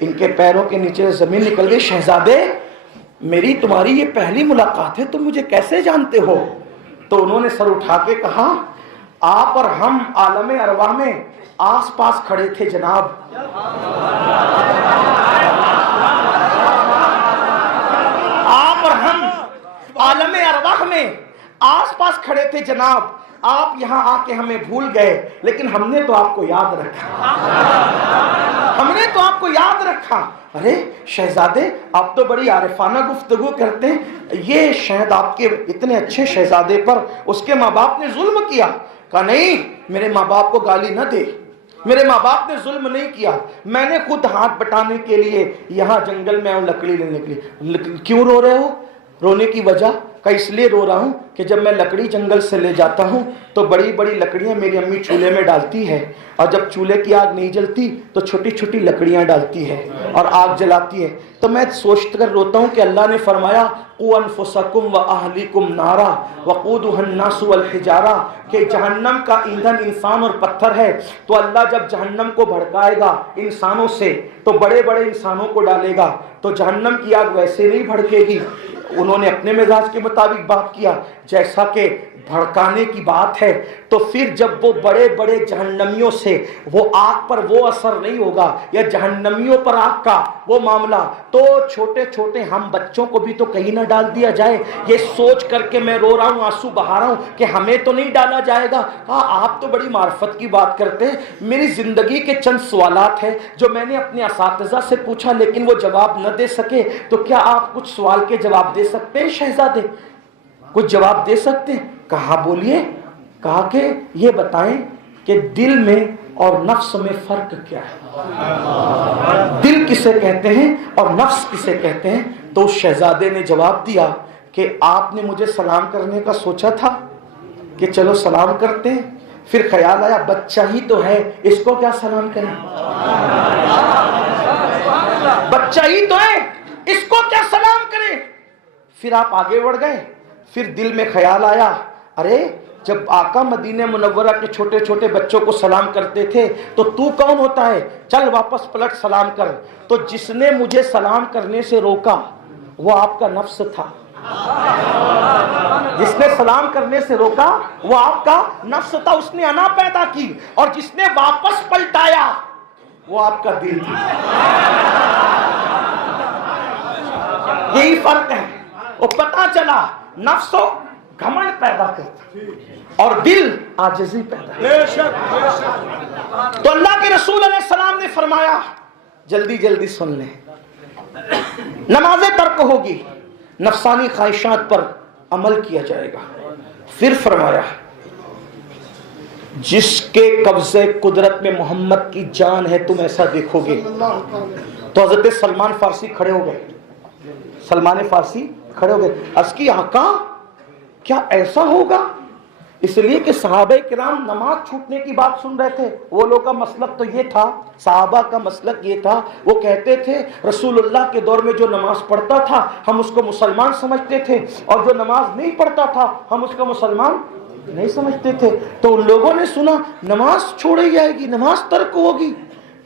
ان کے پیروں کے نیچے زمین نکل گئی. شہزادے، میری تمہاری یہ پہلی ملاقات ہے، تم مجھے کیسے جانتے ہو؟ تو انہوں نے سر اٹھا کے کہا آپ اور ہم عالم ارواح میں آس پاس کھڑے تھے جناب. آپ اور ہم عالم ارواح میں آس پاس کھڑے تھے جناب. آپ یہاں آ کے ہمیں بھول گئے، لیکن ہم نے تو آپ کو یاد رکھا، ہم نے تو آپ کو یاد رکھا. ارے شہزادے، آپ تو بڑی عارفانہ گفتگو کرتے ہیں. یہ شاید آپ کے اتنے اچھے شہزادے پر اس کے ماں باپ نے ظلم کیا. کہا نہیں، میرے ماں باپ کو گالی نہ دے، میرے ماں باپ نے ظلم نہیں کیا. میں نے خود ہاتھ بٹانے کے لیے یہاں جنگل میں آؤں لکڑی لینے کے لیے. کیوں رو رہے ہو؟ رونے کی وجہ کہ اس لیے رو رہا ہوں کہ جب میں لکڑی جنگل سے لے جاتا ہوں تو بڑی بڑی لکڑیاں میری امی چولہے میں ڈالتی ہے، اور جب چولہے کی آگ نہیں جلتی تو چھوٹی چھوٹی لکڑیاں ڈالتی ہے اور آگ جلاتی ہے. تو میں سوچ کر روتا ہوں کہ اللہ نے فرمایا قوا انفسکم واہلیکم نارا وقودھا الناس والحجارہ، کہ جہنم کا ایندھن انسان اور پتھر ہے. تو اللہ جب جہنم کو بھڑکائے گا انسانوں سے تو بڑے بڑے انسانوں کو ڈالے گا، تو جہنم کی آگ ویسے نہیں بھڑکے گی. انہوں نے اپنے مزاج کے مطابق بات کیا، جیسا کہ بھڑکانے کی بات ہے تو پھر جب وہ بڑے بڑے جہنمیوں سے وہ آگ پر وہ اثر نہیں ہوگا یا جہنمیوں پر آگ کا وہ معاملہ، تو چھوٹے چھوٹے ہم بچوں کو بھی تو کہیں نہ ڈال دیا جائے. یہ سوچ کر کے میں رو رہا ہوں، آنسو بہا رہا ہوں کہ ہمیں تو نہیں ڈالا جائے گا. آپ تو بڑی معرفت کی بات کرتے ہیں. میری زندگی کے چند سوالات ہیں جو میں نے اپنے اساتذہ سے پوچھا لیکن وہ جواب نہ دے سکے. تو کیا آپ کچھ سوال کے جواب دے سکتے ہیں شہزادے؟ کچھ جواب دے سکتے ہیں؟ کہا بولیے. کہا کہ یہ بتائیں کہ دل میں اور نفس میں فرق کیا ہے؟ دل کسے کہتے ہیں اور نفس کسے کہتے ہیں؟ تو شہزادے نے جواب دیا کہ آپ نے مجھے سلام کرنے کا سوچا تھا کہ چلو سلام کرتے ہیں، پھر خیال آیا بچہ ہی تو ہے، اس کو کیا سلام کریں، بچہ ہی تو ہے، اس کو کیا سلام کریں. پھر آپ آگے بڑھ گئے. پھر دل میں خیال آیا ارے جب آقا مدینہ منورہ کے چھوٹے چھوٹے بچوں کو سلام کرتے تھے تو کون ہوتا ہے، چل واپس پلٹ سلام کر. تو جس نے مجھے سلام کرنے سے روکا وہ آپ کا نفس تھا. جس نے سلام کرنے سے روکا وہ آپ کا نفس تھا، اس نے انا پیدا کی. اور جس نے واپس پلٹایا وہ آپ کا دل تھا. یہی فرق ہے. وہ پتا چلا نفس و گھمنڈ پیدا کرتا اور دل عاجزی پیدا کرتا. تو اللہ کے رسول علیہ السلام نے فرمایا جلدی جلدی سن لیں، نمازیں ترک ہوگی، نفسانی خواہشات پر عمل کیا جائے گا. پھر فرمایا جس کے قبضے قدرت میں محمد کی جان ہے تم ایسا دیکھو گے. تو حضرت سلمان فارسی کھڑے ہو گئے. سلمان فارسی کھڑے ہو گئے. عرض کی آقا کیا ایسا ہوگا؟ اس لیے کہ صحابہ کرام نماز چھوٹنے کی بات سن رہے تھے. وہ لوگ کا مسلک تو یہ تھا, صحابہ کا مسلک یہ تھا, وہ کہتے تھے رسول اللہ کے دور میں جو نماز پڑھتا تھا ہم اس کو مسلمان سمجھتے تھے, اور جو نماز نہیں پڑھتا تھا ہم اس کو مسلمان نہیں سمجھتے تھے. تو ان لوگوں نے سنا نماز چھوڑی جائے گی, نماز ترک ہوگی,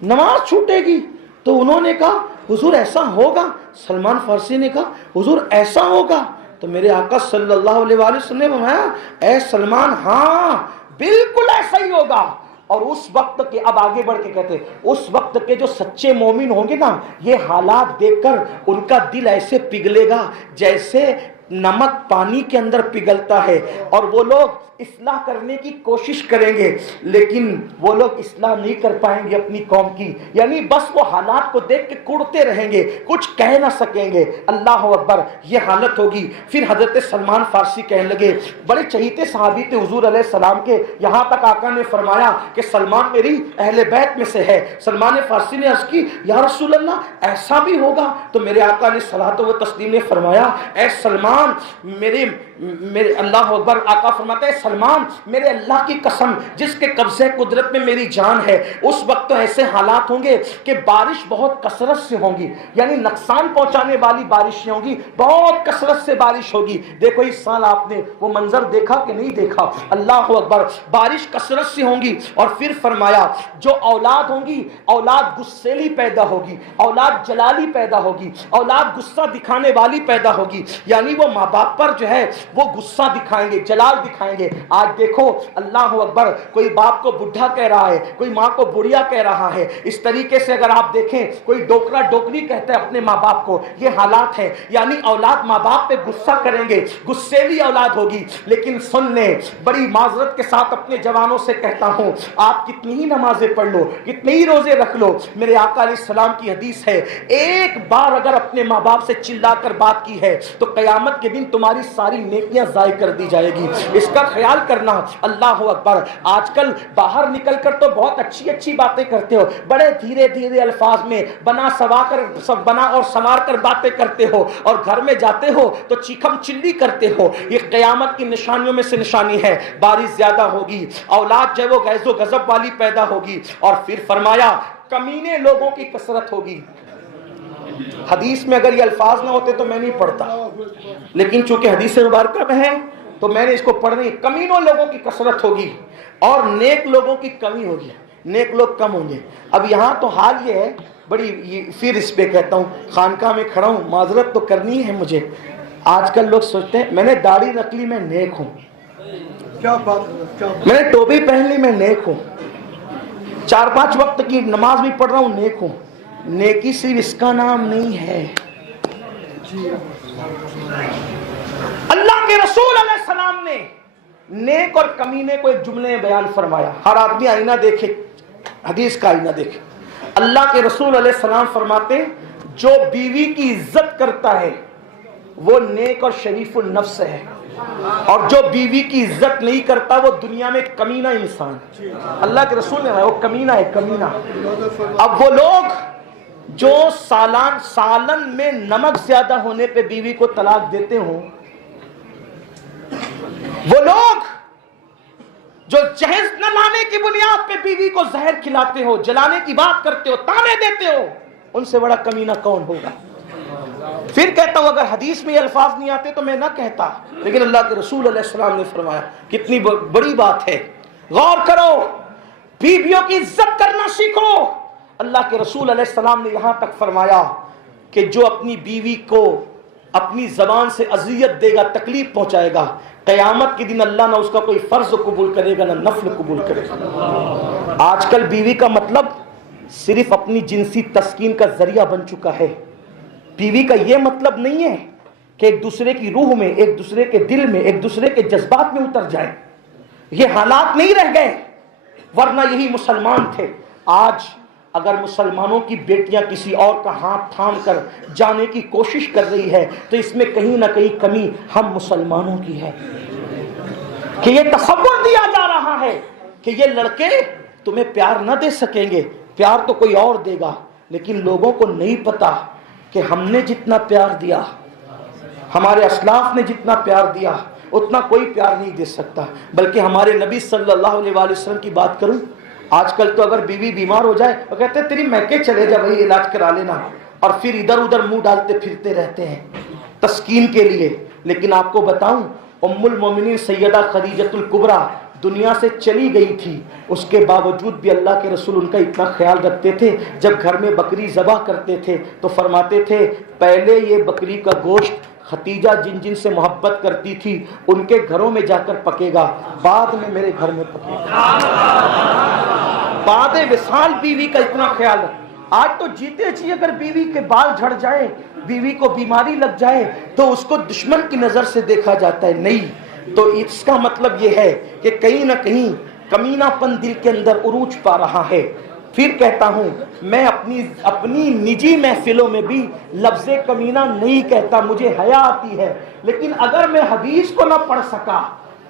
نماز چھوٹے گی. تو انہوں نے کہا حضور ایسا ہوگا؟ سلمان فارسی نے کہا حضور ایسا ہوگا؟ تو میرے آقا صلی اللہ علیہ وآلہ وسلم نے فرمایا اے سلمان ہاں بالکل ایسا ہی ہوگا. اور اس وقت کے, اب آگے بڑھ کے کہتے اس وقت کے جو سچے مومن ہوں گے نا, یہ حالات دیکھ کر ان کا دل ایسے پگھلے گا جیسے نمک پانی کے اندر پگھلتا ہے, اور وہ لوگ اصلاح کرنے کی کوشش کریں گے لیکن وہ لوگ اصلاح نہیں کر پائیں گے اپنی قوم کی. یعنی بس وہ حالات کو دیکھ کے کڑتے رہیں گے, کچھ کہہ نہ سکیں گے. اللہ اکبر, یہ حالت ہوگی. پھر حضرت سلمان فارسی کہنے لگے, بڑے چہیتے صحابی تھے حضور علیہ السلام کے, یہاں تک آقا نے فرمایا کہ سلمان میری اہل بیت میں سے ہے. سلمان فارسی نے عرض کی یا رسول اللہ ایسا بھی ہوگا؟ تو میرے آقا علیہ الصلوۃ والتسلیم نے فرمایا اے سلمان میرے اللہ اکبر, آقا فرماتے ہیں سلمان میرے اللہ کی قسم جس کے قبضے قدرت میں میری جان ہے, اس وقت تو ایسے حالات ہوں گے کہ بارش بہت کثرت سے ہوں گی, یعنی نقصان پہنچانے والی بارشیں ہوں گی, بہت کثرت سے بارش ہوگی. دیکھو اس سال آپ نے وہ منظر دیکھا کہ نہیں دیکھا؟ اللہ اکبر, بارش کثرت سے ہوں گی. اور پھر فرمایا جو اولاد ہوں گی اولاد غصیلی پیدا ہوگی, اولاد جلالی پیدا ہوگی, اولاد غصہ دکھانے والی پیدا ہوگی. یعنی وہ ماں باپ پر جو ہے وہ غصہ دکھائیں گے, جلال دکھائیں گے. آج دیکھو اللہ اکبر, کوئی باپ کو بڈھا کہہ رہا ہے, کوئی ماں کو بڑھیا کہہ رہا ہے. اس طریقے سے اگر آپ دیکھیں کوئی ڈوکرا ڈوکری کہتا ہے اپنے ماں باپ کو. یہ حالات ہیں, یعنی اولاد ماں باپ پہ غصہ کریں گے, غصیلی اولاد ہوگی. لیکن سن لیں, بڑی معذرت کے ساتھ اپنے جوانوں سے کہتا ہوں, آپ کتنی ہی نمازیں پڑھ لو, کتنے ہی روزے رکھ لو, میرے آقا علیہ السلام کی حدیث ہے ایک بار اگر اپنے ماں باپ سے چلا کر بات کی ہے تو قیامت کے دن تمہاری ساری نیکیاں ضائع کر دی جائے گی. اس کا خیال کرنا. اللہ اکبر, آج کل باہر نکل کر تو بہت اچھی اچھی باتیں کرتے ہو, بڑے دھیرے دھیرے الفاظ میں بنا اور سنوار کر باتیں کرتے ہو, اور گھر میں جاتے ہو تو چیخم چلی کرتے ہو. یہ قیامت کی نشانیوں میں سے نشانی ہے. بارش زیادہ ہوگی, اولاد جو وہ غیظ و غضب والی پیدا ہوگی. اور پھر فرمایا کمینے لوگوں کی کثرت ہوگی. حدیث میں اگر یہ الفاظ نہ ہوتے تو میں نہیں پڑھتا, لیکن چونکہ حدیث مبارکہ میں ہے تو میں نے اس کو پڑھنی. کمینوں لوگوں کی کثرت ہوگی اور نیک لوگوں کی کمی ہوگی, نیک لوگ کم ہوں گے. اب یہاں تو حال یہ ہے, بڑی پھر اس پہ کہتا ہوں, خانقاہ میں کھڑا ہوں, معذرت تو کرنی ہے مجھے. آج کل لوگ سوچتے ہیں میں نے داڑھی رکھ لی میں نیک ہوں, میں نے ٹوپی پہن لی میں نیک ہوں, 4-5 وقت کی نماز بھی پڑھ رہا ہوں نیک ہوں. نیکی صرف اس کا نام نہیں ہے. اللہ کے رسول علیہ السلام نے نیک اور کمینے کو ایک جملے میں بیان فرمایا. ہر آدمی آئینہ دیکھے, حدیث کا آئینہ دیکھے. اللہ کے رسول علیہ السلام فرماتے جو بیوی کی عزت کرتا ہے وہ نیک اور شریف النفس ہے, اور جو بیوی کی عزت نہیں کرتا وہ دنیا میں کمینہ انسان. اللہ کے رسول نے وہ کمینہ ہے, کمینہ. اب وہ لوگ جو سالن میں نمک زیادہ ہونے پہ بیوی کو طلاق دیتے ہوں, وہ لوگ جو جہیز نہ لانے کی بنیاد پہ بیوی کو زہر کھلاتے ہو, جلانے کی بات کرتے ہو, تانے دیتے ہو, ان سے بڑا کمینہ کون ہوگا؟ پھر کہتا ہوں اگر حدیث میں یہ الفاظ نہیں آتے تو میں نہ کہتا, لیکن اللہ کے رسول علیہ السلام نے فرمایا. کتنی بڑی بات ہے, غور کرو, بیویوں کی عزت کرنا سیکھو. اللہ کے رسول علیہ السلام نے یہاں تک فرمایا کہ جو اپنی بیوی کو اپنی زبان سے اذیت دے گا, تکلیف پہنچائے گا, قیامت کے دن اللہ نہ اس کا کوئی فرض قبول کرے گا نہ نفل قبول کرے گا. آج کل بیوی کا مطلب صرف اپنی جنسی تسکین کا ذریعہ بن چکا ہے. بیوی کا یہ مطلب نہیں ہے کہ ایک دوسرے کی روح میں, ایک دوسرے کے دل میں, ایک دوسرے کے جذبات میں اتر جائیں. یہ حالات نہیں رہ گئے, ورنہ یہی مسلمان تھے. آج اگر مسلمانوں کی بیٹیاں کسی اور کا ہاتھ تھام کر جانے کی کوشش کر رہی ہے تو اس میں کہیں نہ کہیں کمی ہم مسلمانوں کی ہے. کہ یہ تصور دیا جا رہا ہے کہ یہ لڑکے تمہیں پیار نہ دے سکیں گے, پیار تو کوئی اور دے گا, لیکن لوگوں کو نہیں پتا کہ ہم نے جتنا پیار دیا, ہمارے اسلاف نے جتنا پیار دیا, اتنا کوئی پیار نہیں دے سکتا. بلکہ ہمارے نبی صلی اللہ علیہ وآلہ وسلم کی بات کروں, آج کل تو اگر بیوی بیمار ہو جائے تو کہتے ہیں تیری میکے چلے جا, وہی علاج کرا لینا, اور پھر ادھر ادھر منہ ڈالتے پھرتے رہتے ہیں تسکین کے لیے. لیکن آپ کو بتاؤں, ام المومنین سیدہ خدیجۃ الکبریٰ دنیا سے چلی گئی تھی, اس کے باوجود بھی اللہ کے رسول ان کا اتنا خیال رکھتے تھے. جب گھر میں بکری ذبح کرتے تھے تو فرماتے تھے پہلے یہ بکری کا گوشت ختیجہ جن جن سے محبت کرتی تھی ان کے گھروں میں جا کر پکے گا, بعد میں میرے گھر میں پکے گا. بعد وصال بیوی کا اتنا خیال. آج تو جیتے جی اگر بیوی کے بال جھڑ جائے, بیوی کو بیماری لگ جائے تو اس کو دشمن کی نظر سے دیکھا جاتا ہے. نہیں, تو اس کا مطلب یہ ہے کہ کہیں نہ کہیں کمینہ پن دل کے اندر عروج پا رہا ہے. پھر کہتا ہوں, میں اپنی نجی محفلوں میں بھی لفظ کمینہ نہیں کہتا, مجھے حیا آتی ہے. لیکن اگر میں حدیث کو نہ پڑھ سکا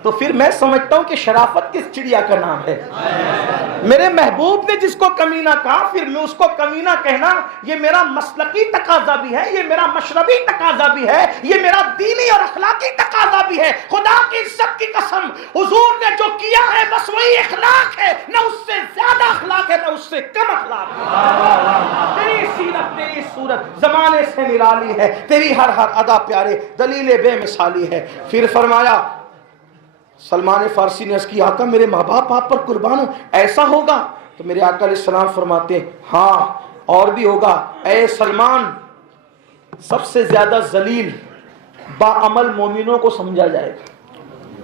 تو پھر میں سمجھتا ہوں کہ شرافت کس چڑیا کا نام ہے. میرے محبوب نے جس کو کمینہ کہا, پھر میں اس کو کمینہ کہنا یہ میرا مسلکی تقاضا بھی ہے, یہ میرا مشربی تقاضا بھی ہے, یہ میرا دینی اور اخلاقی تقاضا بھی ہے. خدا کی عزت کی قسم, حضور نے جو کیا ہے بس وہی اخلاق ہے, نہ اس سے زیادہ اخلاق ہے نہ اس سے کم اخلاق ہے. تیری سیرت تیری صورت زمانے سے نرالی ہے, تیری ہر ادا پیارے دلیل بے مثالی ہے. پھر فرمایا, سلمان فارسی نے عرض کی آقا میرے ماں باپ آپ پر قربان ہوں, ایسا ہوگا؟ تو میرے آقا علیہ السلام فرماتے ہیں ہاں اور بھی ہوگا. اے سلمان, سب سے زیادہ ذلیل باعمل مومنوں کو سمجھا جائے گا,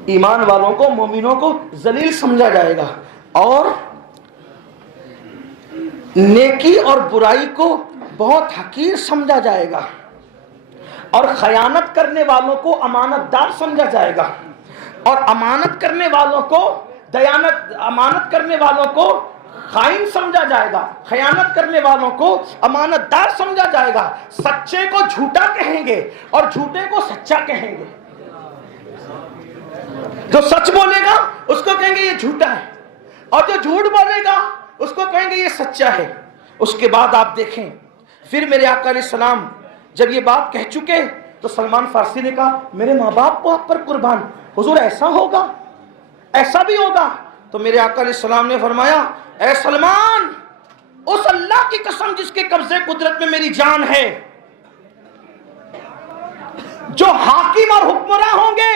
ایمان والوں کو مومنوں کو ذلیل سمجھا جائے گا, اور نیکی اور برائی کو بہت حقیر سمجھا جائے گا, اور خیانت کرنے والوں کو امانت دار سمجھا جائے گا, اور امانت کرنے والوں کو امانت کرنے والوں کو خائن سمجھا جائے گا, خیانت کرنے والوں کو امانت دار سمجھا جائے گا. سچے کو جھوٹا کہیں گے اور جھوٹے کو سچا کہیں گے. جو سچ بولے گا اس کو کہیں گے یہ جھوٹا ہے, اور جو جھوٹ بولے گا اس کو کہیں گے یہ سچا ہے. اس کے بعد آپ دیکھیں, پھر میرے آقا علیہ السلام جب یہ بات کہہ چکے تو سلمان فارسی نے کہا میرے ماں باپ کو آپ پر قربان, حضور ایسا ہوگا, ایسا بھی ہوگا؟ تو میرے آقا علیہ السلام نے فرمایا اے سلمان, اس اللہ کی قسم جس کے قبضے قدرت میں میری جان ہے, جو حاکم اور حکمراں ہوں گے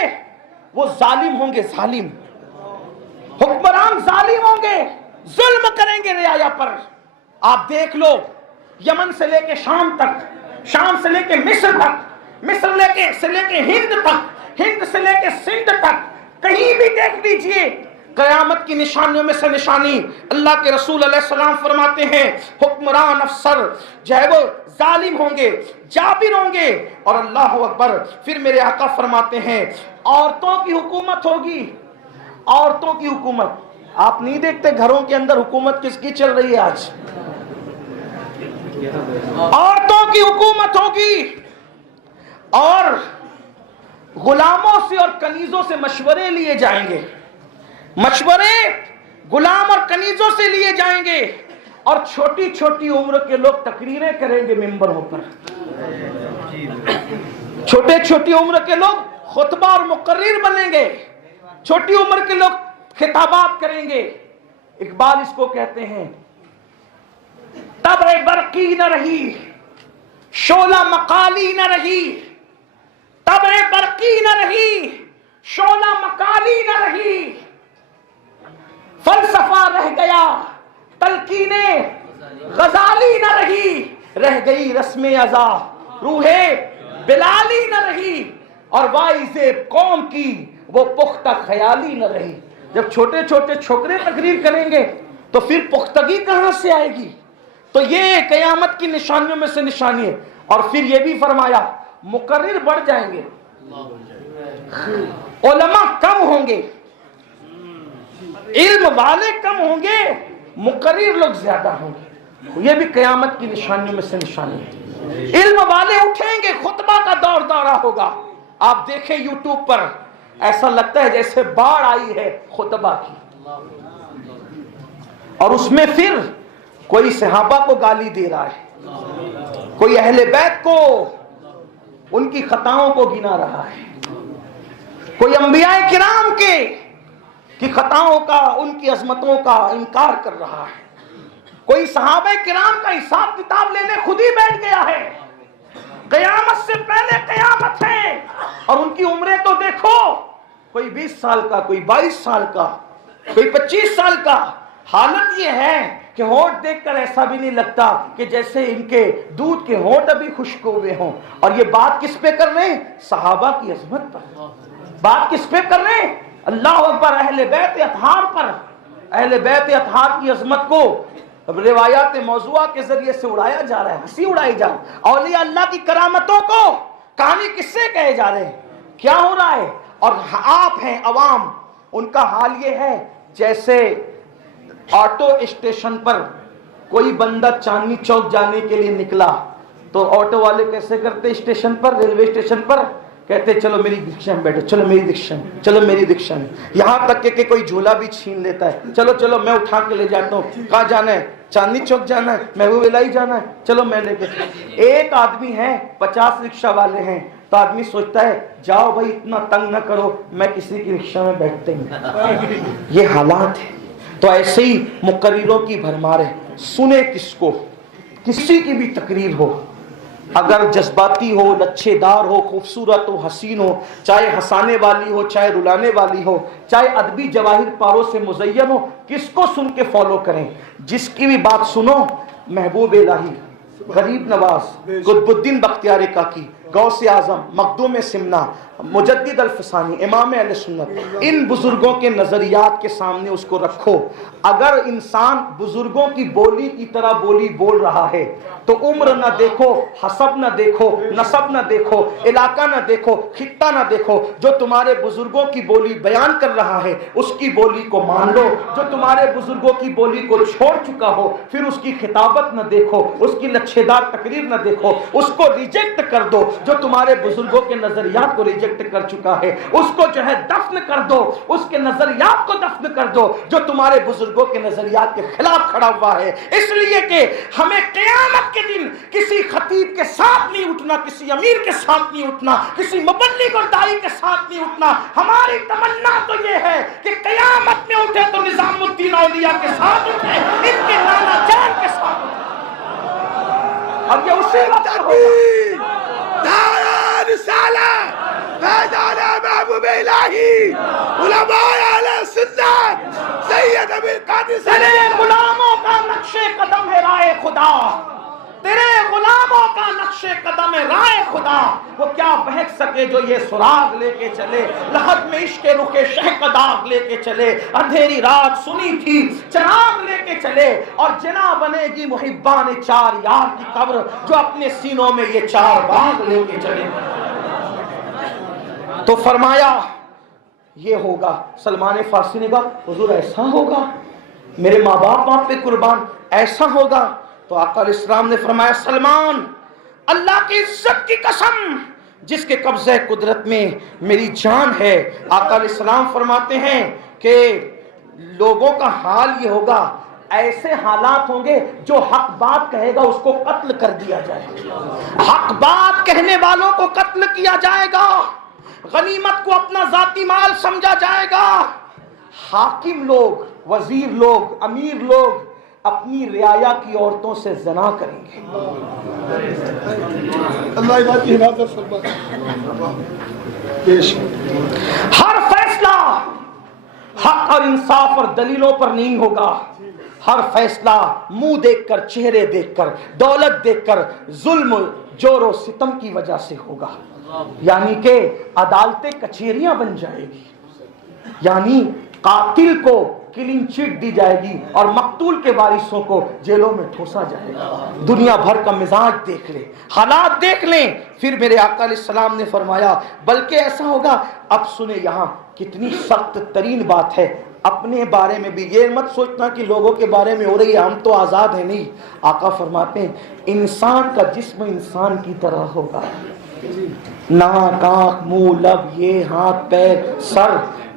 وہ ظالم ہوں گے, ظالم حکمران ظالم ہوں گے, ظلم کریں گے رعایا پر. آپ دیکھ لو, یمن سے لے کے شام تک, شام سے لے کے مصر تک, مصر سے لے کے ہند تک, ہند سے لے کے سندھ تک, کہیں بھی دیکھ لیجئے قیامت کی نشانیوں میں سے نشانی. اللہ کے رسول علیہ السلام فرماتے ہیں حکمران افسر جو ہے وہ ظالم ہوں گے, جابر ہوں گے, اور اللہ اکبر. پھر میرے آقا فرماتے ہیں عورتوں کی حکومت ہوگی, عورتوں کی حکومت. آپ نہیں دیکھتے گھروں کے اندر حکومت کس کی چل رہی ہے آج؟ عورتوں کی حکومت ہوگی, اور غلاموں سے اور کنیزوں سے مشورے لیے جائیں گے, مشورے غلام اور کنیزوں سے لیے جائیں گے, اور چھوٹی چھوٹی عمر کے لوگ تقریریں کریں گے ممبروں پر, چھوٹے چھوٹی عمر کے لوگ خطبہ اور مقرر بنیں گے, چھوٹی عمر کے لوگ خطابات کریں گے. اقبال اس کو کہتے ہیں طبع برقی نہ رہی, شعلہ مقالی نہ رہی, طبع برقی نہ رہی, شعلہ مقالی نہ رہی, فلسفہ رہ گیا تلقین غزالی نہ رہی, رہ گئی رسم ازا روح بلالی نہ رہی, اور واعظ قوم کی وہ پختہ خیالی نہ رہی. جب چھوٹے چھوٹے چھوکرے تقریر کریں گے تو پھر پختگی کہاں سے آئے گی؟ تو یہ قیامت کی نشانیوں میں سے نشانی ہے. اور پھر یہ بھی فرمایا مقرر بڑھ جائیں گے, علماء کم ہوں گے, علم والے کم ہوں گے, مقرر لوگ زیادہ ہوں گے. یہ بھی قیامت کی نشانیوں میں سے نشانی ہے. علم والے اٹھیں گے, خطبہ کا دور دورہ ہوگا. آپ دیکھیں یوٹیوب پر ایسا لگتا ہے جیسے باڑھ آئی ہے خطبہ کی. اور اس میں پھر کوئی صحابہ کو گالی دے رہا ہے، کوئی اہل بیت کو ان کی خطاؤں کو گنا رہا ہے، کوئی انبیاء کرام کی خطاؤں کا، ان کی عظمتوں کا انکار کر رہا ہے، کوئی صحابہ کرام کا حساب کتاب لینے خود ہی بیٹھ گیا ہے، قیامت سے پہلے قیامت ہے، اور ان کی عمریں تو دیکھو، کوئی 20 سال کا، کوئی 22 سال کا، کوئی 25 سال کا۔ حالت یہ ہے کہ ہونٹ دیکھ کر ایسا بھی نہیں لگتا کہ جیسے ان کے دودھ کے ہونٹ ابھی خشک ہوئے ہوں۔ اور یہ بات کس پہ کر رہے ہیں؟ صحابہ کی عظمت پر۔ بات کس پہ کر رہے ہیں؟ اللہ اکبر، اہل بیت اطہار پر۔ اہل بیت اطہار کی عظمت کو روایات موضوعہ کے ذریعے سے اڑایا جا رہا ہے، ہنسی اڑائی جا رہی ہے۔ اولیاء اللہ کی کرامتوں کو کہانی کس سے کہے جا رہے ہیں؟ کیا ہو رہا ہے؟ اور آپ ہیں عوام، ان کا حال یہ ہے جیسے آٹو اسٹیشن پر کوئی بندہ چاندنی چوک جانے کے لیے نکلا تو آٹو والے کیسے کرتے؟ اسٹیشن پر، ریلوے اسٹیشن پر کہتے چلو میری رکشا میں بیٹھو، چلو میری رکشا میں، چلو میری رکشا میں، یہاں تک کہ کوئی جھولا بھی چھین لیتا ہے، چلو چلو میں اٹھا کے لے جاتا ہوں، کہاں جانا ہے؟ چاندنی چوک جانا ہے، محبوب الہی جانا ہے، چلو میں لے کے۔ ایک آدمی ہے، 50 رکشا والے ہیں، تو آدمی سوچتا ہے جاؤ بھائی اتنا تنگ نہ کرو، میں کسی کی رکشا میں بیٹھتے ہوں۔ یہ حالات ہے۔ تو ایسے ہی مقرروں کی بھرمار ہے، سنے کس کو؟ کسی کی بھی تقریر ہو، اگر جذباتی ہو، لچھے دار ہو، خوبصورت ہو، حسین ہو، چاہے ہنسانے والی ہو، چاہے رلانے والی ہو، چاہے ادبی جواہر پاروں سے مزین ہو، کس کو سن کے فالو کریں؟ جس کی بھی بات سنو، محبوب الہی، غریب نواز، قطب الدین بختیار کاکی، غوث اعظم، مخدوم سمنا، مجدد الفسانی، امام اہل سنت، ان بزرگوں کے نظریات کے سامنے اس کو رکھو۔ اگر انسان بزرگوں کی بولی کی طرح بولی بول رہا ہے تو عمر نہ دیکھو، حسب نہ دیکھو، نسب نہ دیکھو، علاقہ نہ دیکھو، خطہ نہ دیکھو، جو تمہارے بزرگوں کی بولی بیان کر رہا ہے اس کی بولی کو مان لو۔ جو تمہارے بزرگوں کی بولی کو چھوڑ چکا ہو پھر اس کی خطابت نہ دیکھو، اس کی لچھے دار تقریر نہ دیکھو، اس کو ریجیکٹ کر دو۔ جو تمہارے بزرگوں کے نظریات کو ریجیکٹ کر چکا ہے اس کو جو ہے دفن کر دو، اس کے نظریات کو دفن کر دو جو تمہارے بزرگوں کے نظریات کے خلاف کھڑا ہوا ہے۔ اس لیے کہ ہمیں قیامت کے دن کسی خطیب کے ساتھ نہیں اٹھنا، کسی امیر کے ساتھ نہیں اٹھنا، کسی مبلغ اور داعی کے ساتھ نہیں اٹھنا۔ ہماری تمنا تو یہ ہے کہ قیامت میں اٹھے تو نظام الدین اولیاء کے ساتھ اٹھے، ان کے نانا جان کے ساتھ اٹھے۔ اب یہ اسی وقت ہوگا۔ رسالہ فیضان محبوب الہی علماء اہل سنت سید ابی القاسم تیرے غلاموں کا نقش قدم ہے راہ خدا، تیرے غلاموں کا نقش قدم ہے راہ خدا۔ وہ کیا بہک سکے جو یہ سراغ لے کے چلے، لحد میں عشق رخ شہ کا داغ لے کے چلے، اندھیری رات سنی تھی چراغ لے کے چلے، اور جنا بنے گی محبان چار یار کی قبر جو اپنے سینوں میں یہ چار باغ لے کے چلے۔ تو فرمایا یہ ہوگا۔ سلمان فارسی نے کہا حضور ایسا ہوگا، میرے ماں باپ وہاں پہ قربان، ایسا ہوگا؟ تو آقا علیہ السلام نے فرمایا سلمان، اللہ کی عزت کی قسم جس کے قبضہ قدرت میں میری جان ہے، آقا علیہ السلام فرماتے ہیں کہ لوگوں کا حال یہ ہوگا، ایسے حالات ہوں گے جو حق بات کہے گا اس کو قتل کر دیا جائے گا، حق بات کہنے والوں کو قتل کیا جائے گا، غنیمت کو اپنا ذاتی مال سمجھا جائے گا، حاکم لوگ، وزیر لوگ، امیر لوگ اپنی رعایا کی عورتوں سے زنا کریں گے۔ ہر فیصلہ حق اور انصاف اور دلیلوں پر نہیں ہوگا، ہر فیصلہ منہ دیکھ کر، چہرے دیکھ کر، دولت دیکھ کر، ظلم، جور و ستم کی وجہ سے ہوگا۔ یعنی کہ عدالتیں کچہریاں بن جائے گی، یعنی قاتل کو کلین چٹ دی جائے گی اور مقتول کے وارثوں کو جیلوں میں ٹھوسا جائے گا۔ دنیا بھر کا مزاج دیکھ لیں، حالات دیکھ لیں۔ پھر میرے آقا علیہ السلام نے فرمایا بلکہ ایسا ہوگا، اب سنیں یہاں کتنی سخت ترین بات ہے، اپنے بارے میں بھی یہ مت سوچنا کہ لوگوں کے بارے میں ہو رہی ہے ہم تو آزاد ہیں، نہیں۔ آقا فرماتے ہیں انسان کا جسم انسان کی طرح ہوگا، ناک، آنکھ، منہ، لب، یہ ہاتھ، پیر، سر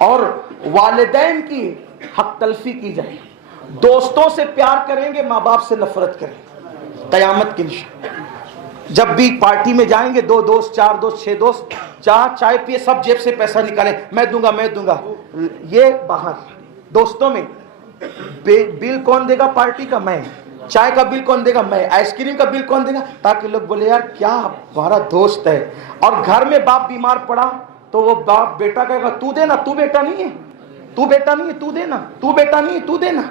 اور والدین کی حق تلفی کی جائے. دوستوں سے پیار کریں گے, ماں باپ سے نفرت کریں گے. قیامت کی نشانی. جب بھی پارٹی میں جائیں گے, 2 دوست 4 دوست 6 دوست, چائے پیے, سب جیب سے پیسہ نکالیں, میں دوں گا. یہ باہر دوستوں میں بل کون دے گا پارٹی کا؟ میں. چائے کا بل کون دے گا؟ میں. آئس کریم کا بل کون دے گا؟ تاکہ لوگ بولے یار کیا ہمارا دوست ہے. اور گھر میں باپ بیمار پڑا تو وہ باپ بیٹا کہے گا تو دینا, تو بیٹا نہیں ہے, تو بیٹا نہیں ہے, تو دینا, تو بیٹا نہیں ہے, تو دینا.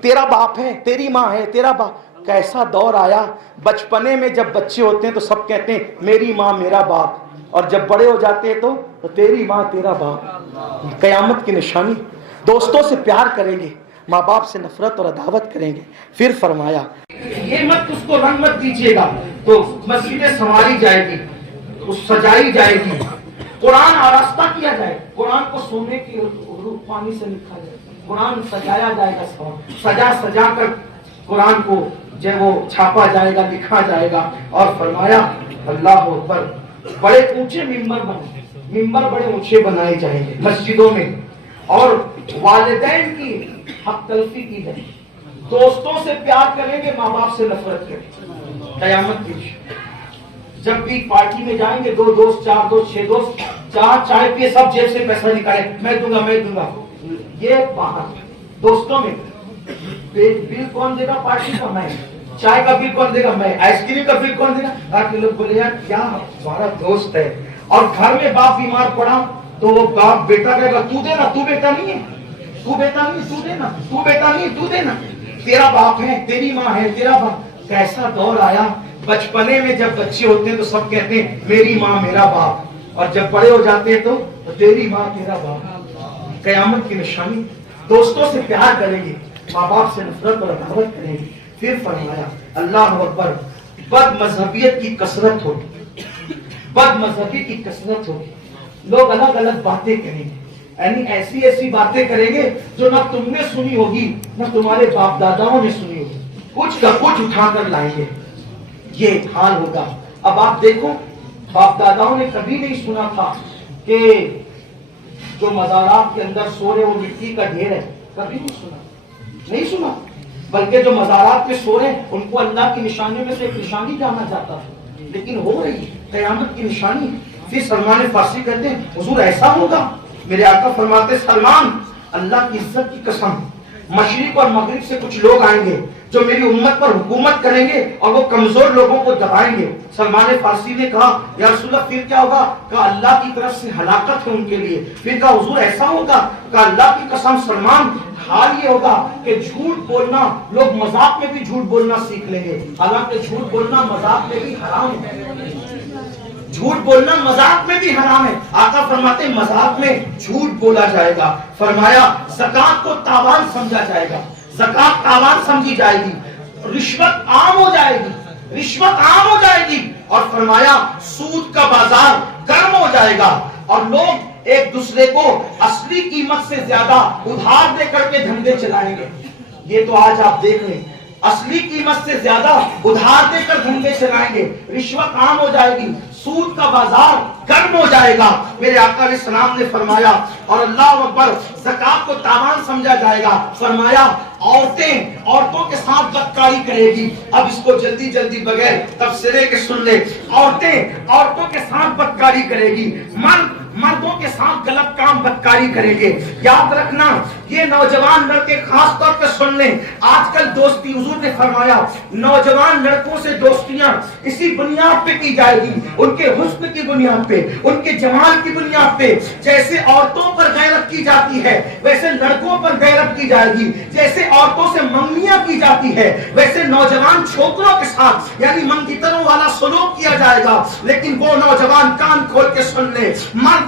تیرا باپ ہے, تیری ماں ہے, تیرا باپ. کیسا دور آیا. بچپنے میں جب بچے ہوتے ہیں تو سب کہتے ہیں میری ماں میرا باپ, اور جب بڑے ہو جاتے ہیں تو تیری ماں تیرا باپ. قیامت کی نشانی. دوستوں سے پیار کریں گے, ماں باپ سے نفرت اور عداوت کریں گے. پھر فرمایا یہ مت اس کو رنگ مت دیجیے گا تو مسجدیں سنواری جائے گی, سجائی جائے گی, قرآن آراستہ کیا جائے, قرآن کو سونے کی روح پانی سے لکھا جائے, قرآن سجایا جائے گا, سجا کر قرآن کو جو وہ چھاپا جائے گا, لکھا جائے گا. اور فرمایا اللہ اکبر, بڑے اونچے ممبر بڑے اونچے بنائے جائیں گے مسجدوں میں. اور والدین کی حق تلفی کی جائے. دوستوں سے پیار کریں گے, ماں باپ سے نفرت کریں گے. قیامت کی جب بھی پارٹی میں جائیں گے, 2 دوست 4 دوست 6 دوست, چائے پیے, سب جیب سے پیسہ نکالیں, میں دوں گا. یہ باہر دوستوں میں بل کون دے گا پارٹی کا؟ میں. چائے کا بل کون دے گا؟ میں. آئس کریم کا بل کون دے گا؟ تاکہ لوگ بولے یار کیا ہمارا دوست ہے. اور گھر میں باپ بیمار پڑا تو وہ باپ بیٹا کہے گا تو دینا, تو بیٹا نہیں ہے, تو بیٹا نہیں ہے, تو دینا, تو بیٹا نہیں ہے, تو دینا. تیرا باپ ہے, تیری ماں ہے, تیرا باپ. کیسا دور آیا. بچپنے میں جب بچے ہوتے ہیں تو سب کہتے ہیں میری ماں میرا باپ, اور جب بڑے ہو جاتے ہیں تو تیری ماں تیرا باپ. قیامت کی نشانی. دوستوں سے پیار کریں گے, ماں باپ سے نفرت اور عداوت کریں گے. پھر فرمایا اللہ اکبر, بد مذہبیت کی کثرت ہوگی, بد مذہبی کی کثرت ہوگی. لوگ الگ الگ باتیں کریں گے, یعنی ایسی باتیں کریں گے جو نہ تم نے سنی ہوگی نہ تمہارے باپ داداؤں نے سنی ہوگی. کچھ کا کچھ اٹھا کر لائیں گے. یہ حال ہوگا. اب آپ دیکھو, باپ داداؤں نے کبھی نہیں سنا تھا کہ جو مزارات کے اندر سو رہے وہ مٹی کا ڈھیر ہے, کبھی نہیں سنا. بلکہ جو مزارات میں سو رہے ہیں ان کو اللہ کی نشانیوں میں سے ایک نشانی جانا جاتا ہے, لیکن ہو رہی قیامت کی نشانی. پھر سلمان فارسی کہتے ہیں حضور ایسا ہوگا. میرے آقا فرماتے سلمان اللہ کی عزت کی قسم, مشرق اور مغرب سے کچھ لوگ آئیں گے جو میری امت پر حکومت کریں گے اور وہ کمزور لوگوں کو دبائیں گے. سلمان فارسی نے کہا یا رسول اللہ پھر کیا ہوگا؟ کہا اللہ کی طرف سے ہلاکت ہے ان کے لیے. پھر کہا حضور ایسا ہوگا؟ کہا اللہ کی قسم سلمان حال یہ ہوگا کہ جھوٹ بولنا, لوگ مذاق میں بھی جھوٹ بولنا سیکھ لیں گے. حالانکہ جھوٹ بولنا مذاق میں بھی حرام ہے, جھوٹ بولنا مذاق میں بھی حرام ہے. آقا فرماتے ہیں مذاق میں جھوٹ بولا جائے گا. فرمایا زکات کو تاوان سمجھا جائے گا, زکات تاوان سمجھی جائے گی, رشوت عام ہو جائے گی, رشوت عام ہو جائے گی. اور فرمایا سود کا بازار گرم ہو جائے گا, اور لوگ ایک دوسرے کو اصلی قیمت سے زیادہ ادھار دے کر کے دھندے چلائیں گے. یہ تو آج آپ دیکھ لیں, اصلی قیمت سے زیادہ ادھار دے کر دھندے چلائیں گے, رشوت عام ہو جائے گی, سود کا بازار گرم ہو جائے گا. میرے آقا علیہ السلام نے فرمایا اور اللہ اکبر زکات کو تاوان سمجھا جائے گا. فرمایا عورتوں کے ساتھ بدکاری کرے گی. اب اس کو جلدی جلدی بغیر تفسیرے کے سن لے. عورتوں کے ساتھ بدکاری کرے گی, مردوں کے ساتھ غلط کام بدکاری کریں گے. یاد رکھنا یہ نوجوان لڑکے خاص طور پہ سن لیں, آج کل دوستی حضور نے فرمایا نوجوان لڑکوں سے دوستیاں اسی بنیاد پہ کی جائے گی, ان کے حسن کی بنیاد پہ, ان کے جمال کی بنیاد پہ. جیسے عورتوں پر غیرت کی جاتی ہے ویسے لڑکوں پر غیرت کی جائے گی. جیسے عورتوں سے منگنیاں کی جاتی ہے ویسے نوجوان چھوکروں کے ساتھ یعنی منگتروں والا سلوک کیا جائے گا. لیکن وہ نوجوان کان کھول کے سن لے, مرد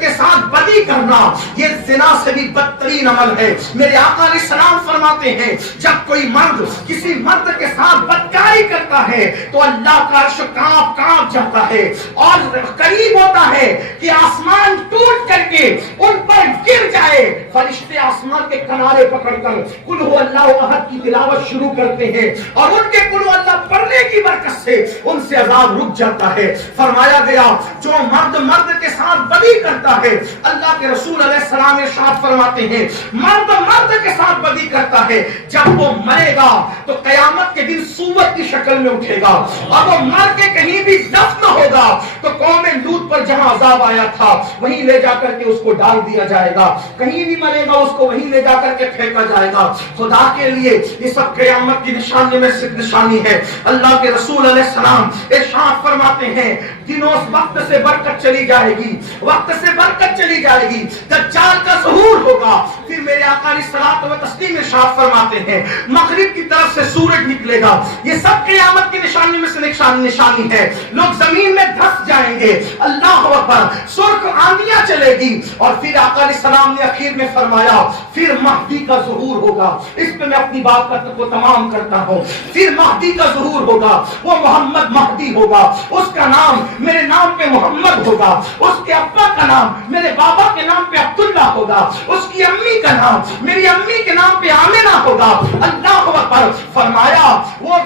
کے ساتھ بدی کرنا یہ زنا سے بھی بدترین عمل ہے. میرے آقا علیہ السلام فرماتے فرماتے ہیں جب کوئی مرد کسی مرد کے ساتھ بدکاری کرتا ہے تو اللہ کا عرش کانپ کانپ جاتا ہے اور قریب ہوتا ہے کہ آسمان ٹوٹ کر کے ان پر گر جائے. فرشتے آسمان کے کنارے پکڑ کر قل هو اللہ احد کی تلاوت شروع کرتے ہیں اور ان کے قل هو اللہ پڑھنے کی برکت سے ان سے عذاب رک جاتا ہے. فرمایا گیا جو مرد کے ساتھ بدی کرتا ہے, اللہ کے رسول علیہ السلام ارشاد فرماتے ہیں مرد کے ساتھ بدی کرتا ہے جب وہ مرے گا تو قیامت کے دن صورت کی شکل میں اٹھے گا اور وہ مر کے کہیں بھی دفن ہوگا تو قوم لوط پر جہاں عذاب آیا تھا وہیں لے جا کر کے اس کو ڈال دیا جائے گا, کہیں بھی مرے گا اس کو وہیں لے جا کر کے پھینکا جائے گا. خدا کے لیے یہ سب قیامت کی نشانی میں سے نشانی ہے. اللہ کے رسول علیہ السلام ارشاد فرماتے ہیں دنوں وقت سے برکت چلی جائے گی, وقت سے برکت چلی جائے گی, دجال کا ظہور ہوگا. پھر میرے آقا علیہ الصلوۃ والتسلیم ارشاد فرماتے ہیں مغرب کی طرف سے سورج نکلے گا. یہ سب قیامت کی نشانی میں سے نشانی ہے. لوگ زمین میں دھس جائیں گے, اللہ اکبر, سرخ آندیاں چلے گی اور پھر آقا علیہ السلام نے اخیر میں فرمایا پھر مہدی کا ظہور ہوگا. اس پہ میں اپنی بات کو تمام کرتا ہوں. پھر مہدی کا ظہور ہوگا, وہ محمد مہدی ہوگا, اس کا نام میرے نام پہ محمد ہوگا, اس کے ابا کا نام میرے بابا کے نام پہ عبداللہ ہوگا, اس کی امی کا نام میری امی کے نام پہ آمنہ ہوگا. اللہ اکبر. فرمایا وہ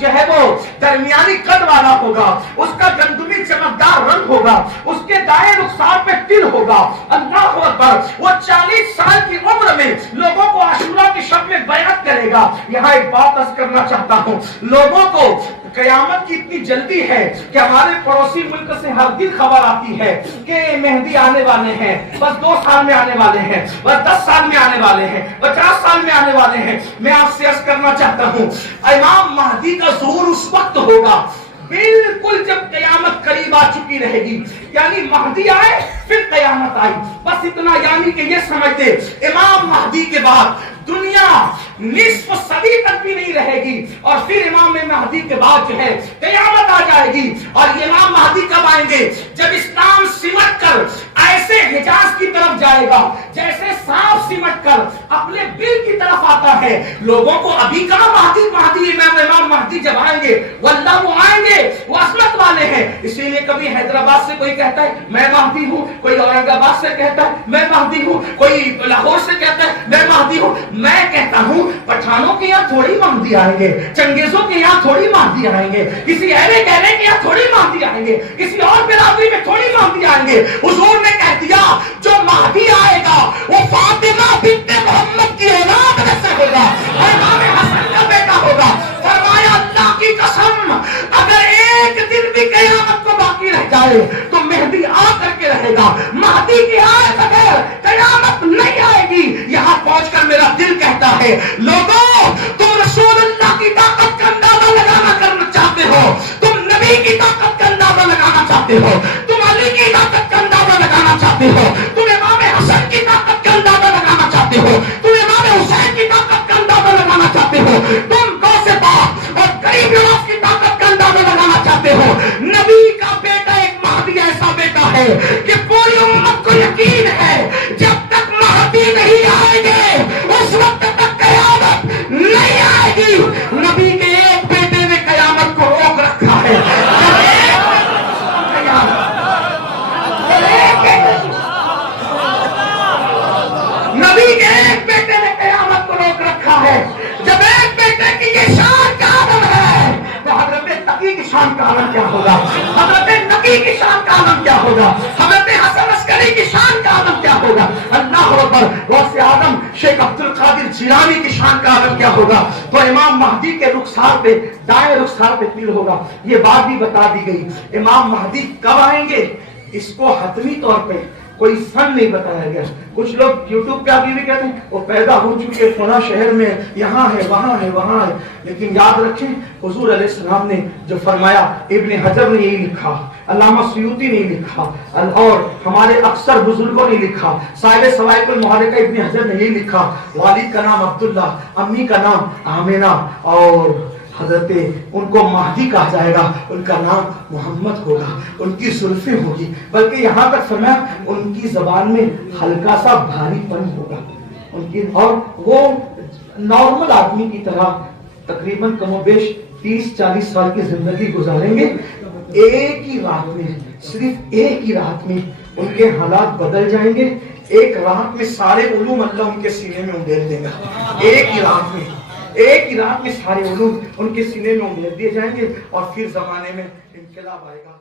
جو ہے وہ درمیانی قد والا ہوگا, اس کا گندمی چمکدار رنگ ہوگا, اس کے دائیں رخسار پہ تل ہوگا. اللہ اکبر. وہ 40 سال کی عمر میں لوگوں کو عاشورہ کی شب میں بیعت کرے گا. یہاں ایک بات عرض کرنا چاہتا ہوں, لوگوں کو قیامت کی اتنی جلدی ہے کہ ہمارے پڑوسی ملک سے ہر دن خبر آتی ہے کہ مہدی آنے والے ہیں, بس 2 سال میں آنے والے ہیں, بس 10 سال میں آنے والے ہیں, 50 سال میں آنے والے ہیں. میں آپ سے عرض کرنا چاہتا ہوں امام مہدی کا ظہور اس وقت ہوگا بالکل جب قیامت قریب آ چکی رہے گی. یعنی مہدی آئے پھر قیامت آئی, بس اتنا. یعنی کہ یہ سمجھتے امام مہدی کے بعد دنیا نصف صدی تک بھی نہیں رہے گی اور پھر امام مہدی کے بعد جو ہے قیامت آ جائے گی. اور یہ امام مہدی کب آئیں گے؟ جب اسلام سمٹ کر ایسے حجاز کی طرف جائے گا جیسے سانپ سمٹ کر اپنے بل کی طرف آتا ہے. لوگوں کو ابھی کہاں مہدی مہدی امام مہدی جب آئیں گے واللہ وہ آئیں گے, وہ عظمت والے ہیں. اسی لیے کبھی حیدرآباد سے کوئی کہتا ہے میں مہدی ہوں, کوئی اورنگ آباد سے کہتا ہے میں مہدی ہوں, کوئی لاہور سے کہتا ہے میں مہدی ہوں. میں کہتا ہوں پٹھانوں کے یہاں تھوڑی مہدی آئیں گے, چنگیزوں کے یہاں تھوڑی مہدی آئیں گے, کسی اہلے گہرے کے یہاں تھوڑی مہدی آئیں گے, کسی اور برادری میں تھوڑی مہدی آئیں گے. حضور نے کہہ دیا جو مہدی آئے گا وہ فاطمہ بنت محمد کی اولاد میں سے ہوگا, امام حسن کا بیٹا ہوگا. فرمایا اللہ کی قسم اگر ایک دن بھی قیامت کو باقی رہ جائے تو مہدی آ کر کے رہے گا. مہدی کی آئے بغیر قیامت نہیں آئے گی. یہاں پہنچ کر میرا دل کہتا ہے لوگوں تم رسول اللہ کی طاقت کا اندازہ لگانا کرنا چاہتے ہو, تم نبی کی طاقت کا اندازہ لگانا چاہتے ہو, تم علی کی طاقت کا اندازہ لگانا چاہتے ہو, تم امام حسن کی طاقت کا اندازہ لگانا چاہتے ہو, تم امام حسین کی طاقت کا اندازہ لگانا چاہتے ہو, تم غوث پاک اور غریب نواز کی طاقت کا اندازہ لگانا چاہتے ہو. نبی کا بیٹا ایک مہدی ایسا بیٹا ہے کہ پوری امت کو یقین ہے جب تک مہدی نہیں آئے گے اس وقت تک قیامت نہیں آئے گی. نبی کے ایک بیٹے نے قیامت کو روک رکھا ہے. نبی کے ایک بیٹے نے قیامت کو روک رکھا ہے. جب ایک بیٹے کی یہ شان کا عالم ہے تو حضرت تقی کی شان کا عالم کیا ہوگا, حضرت نقی کی شان کا عالم کیا ہوگا, حضرت حسن عسکری کی شان کا عالم کیا ہوگا. اللہ اکبر. غوث اعظم شیخ عبد القادر جیلانی کی شان کا عالم کیا ہوگا. تو امام مہدی کے رخسار پہ دائیں رخسار پہ تل ہوگا. یہ بات بھی بتا دی گئی. امام مہدی کب آئیں گے اس کو حتمی طور پہ کوئی سن نہیں بتایا گیا. کچھ لوگ یوٹیوب پہ ابھی بھی کہتے ہیں وہ پیدا ہو چکے فلاں شہر میں, یہاں ہے وہاں ہے وہاں ہے. لیکن یاد رکھیں حضور علیہ السلام نے جو فرمایا, ابن حجر نے یہی لکھا, علامہ سیوطی نے لکھا اور ہمارے اکثر بزرگوں نے لکھا, صاحب صواعق المحرقہ ابن حجر نے یہی لکھا. والد کا نام عبداللہ, امی کا نام آمنہ اور حضرت ان کو مہدی کہا جائے گا, ان کا نام محمد ہوگا, ان کی زلفیں ہوگی. بلکہ یہاں تک فرمایا ان کی زبان میں ہلکا سا بھاری پن ہوگا ان کی, اور وہ نارمل آدمی کی طرح تقریباً کم و بیش 30-40 سال کی زندگی گزاریں گے. ایک ہی رات میں، صرف ایک ہی رات میں ان کے حالات بدل جائیں گے. ایک رات میں سارے علوم اللہ ان کے سینے میں اندھیر دے گا. ایک ہی رات میں، ایک ہی رات میں سارے علوم ان کے سینے میں اندھیر دیے جائیں گے اور پھر زمانے میں انقلاب آئے گا.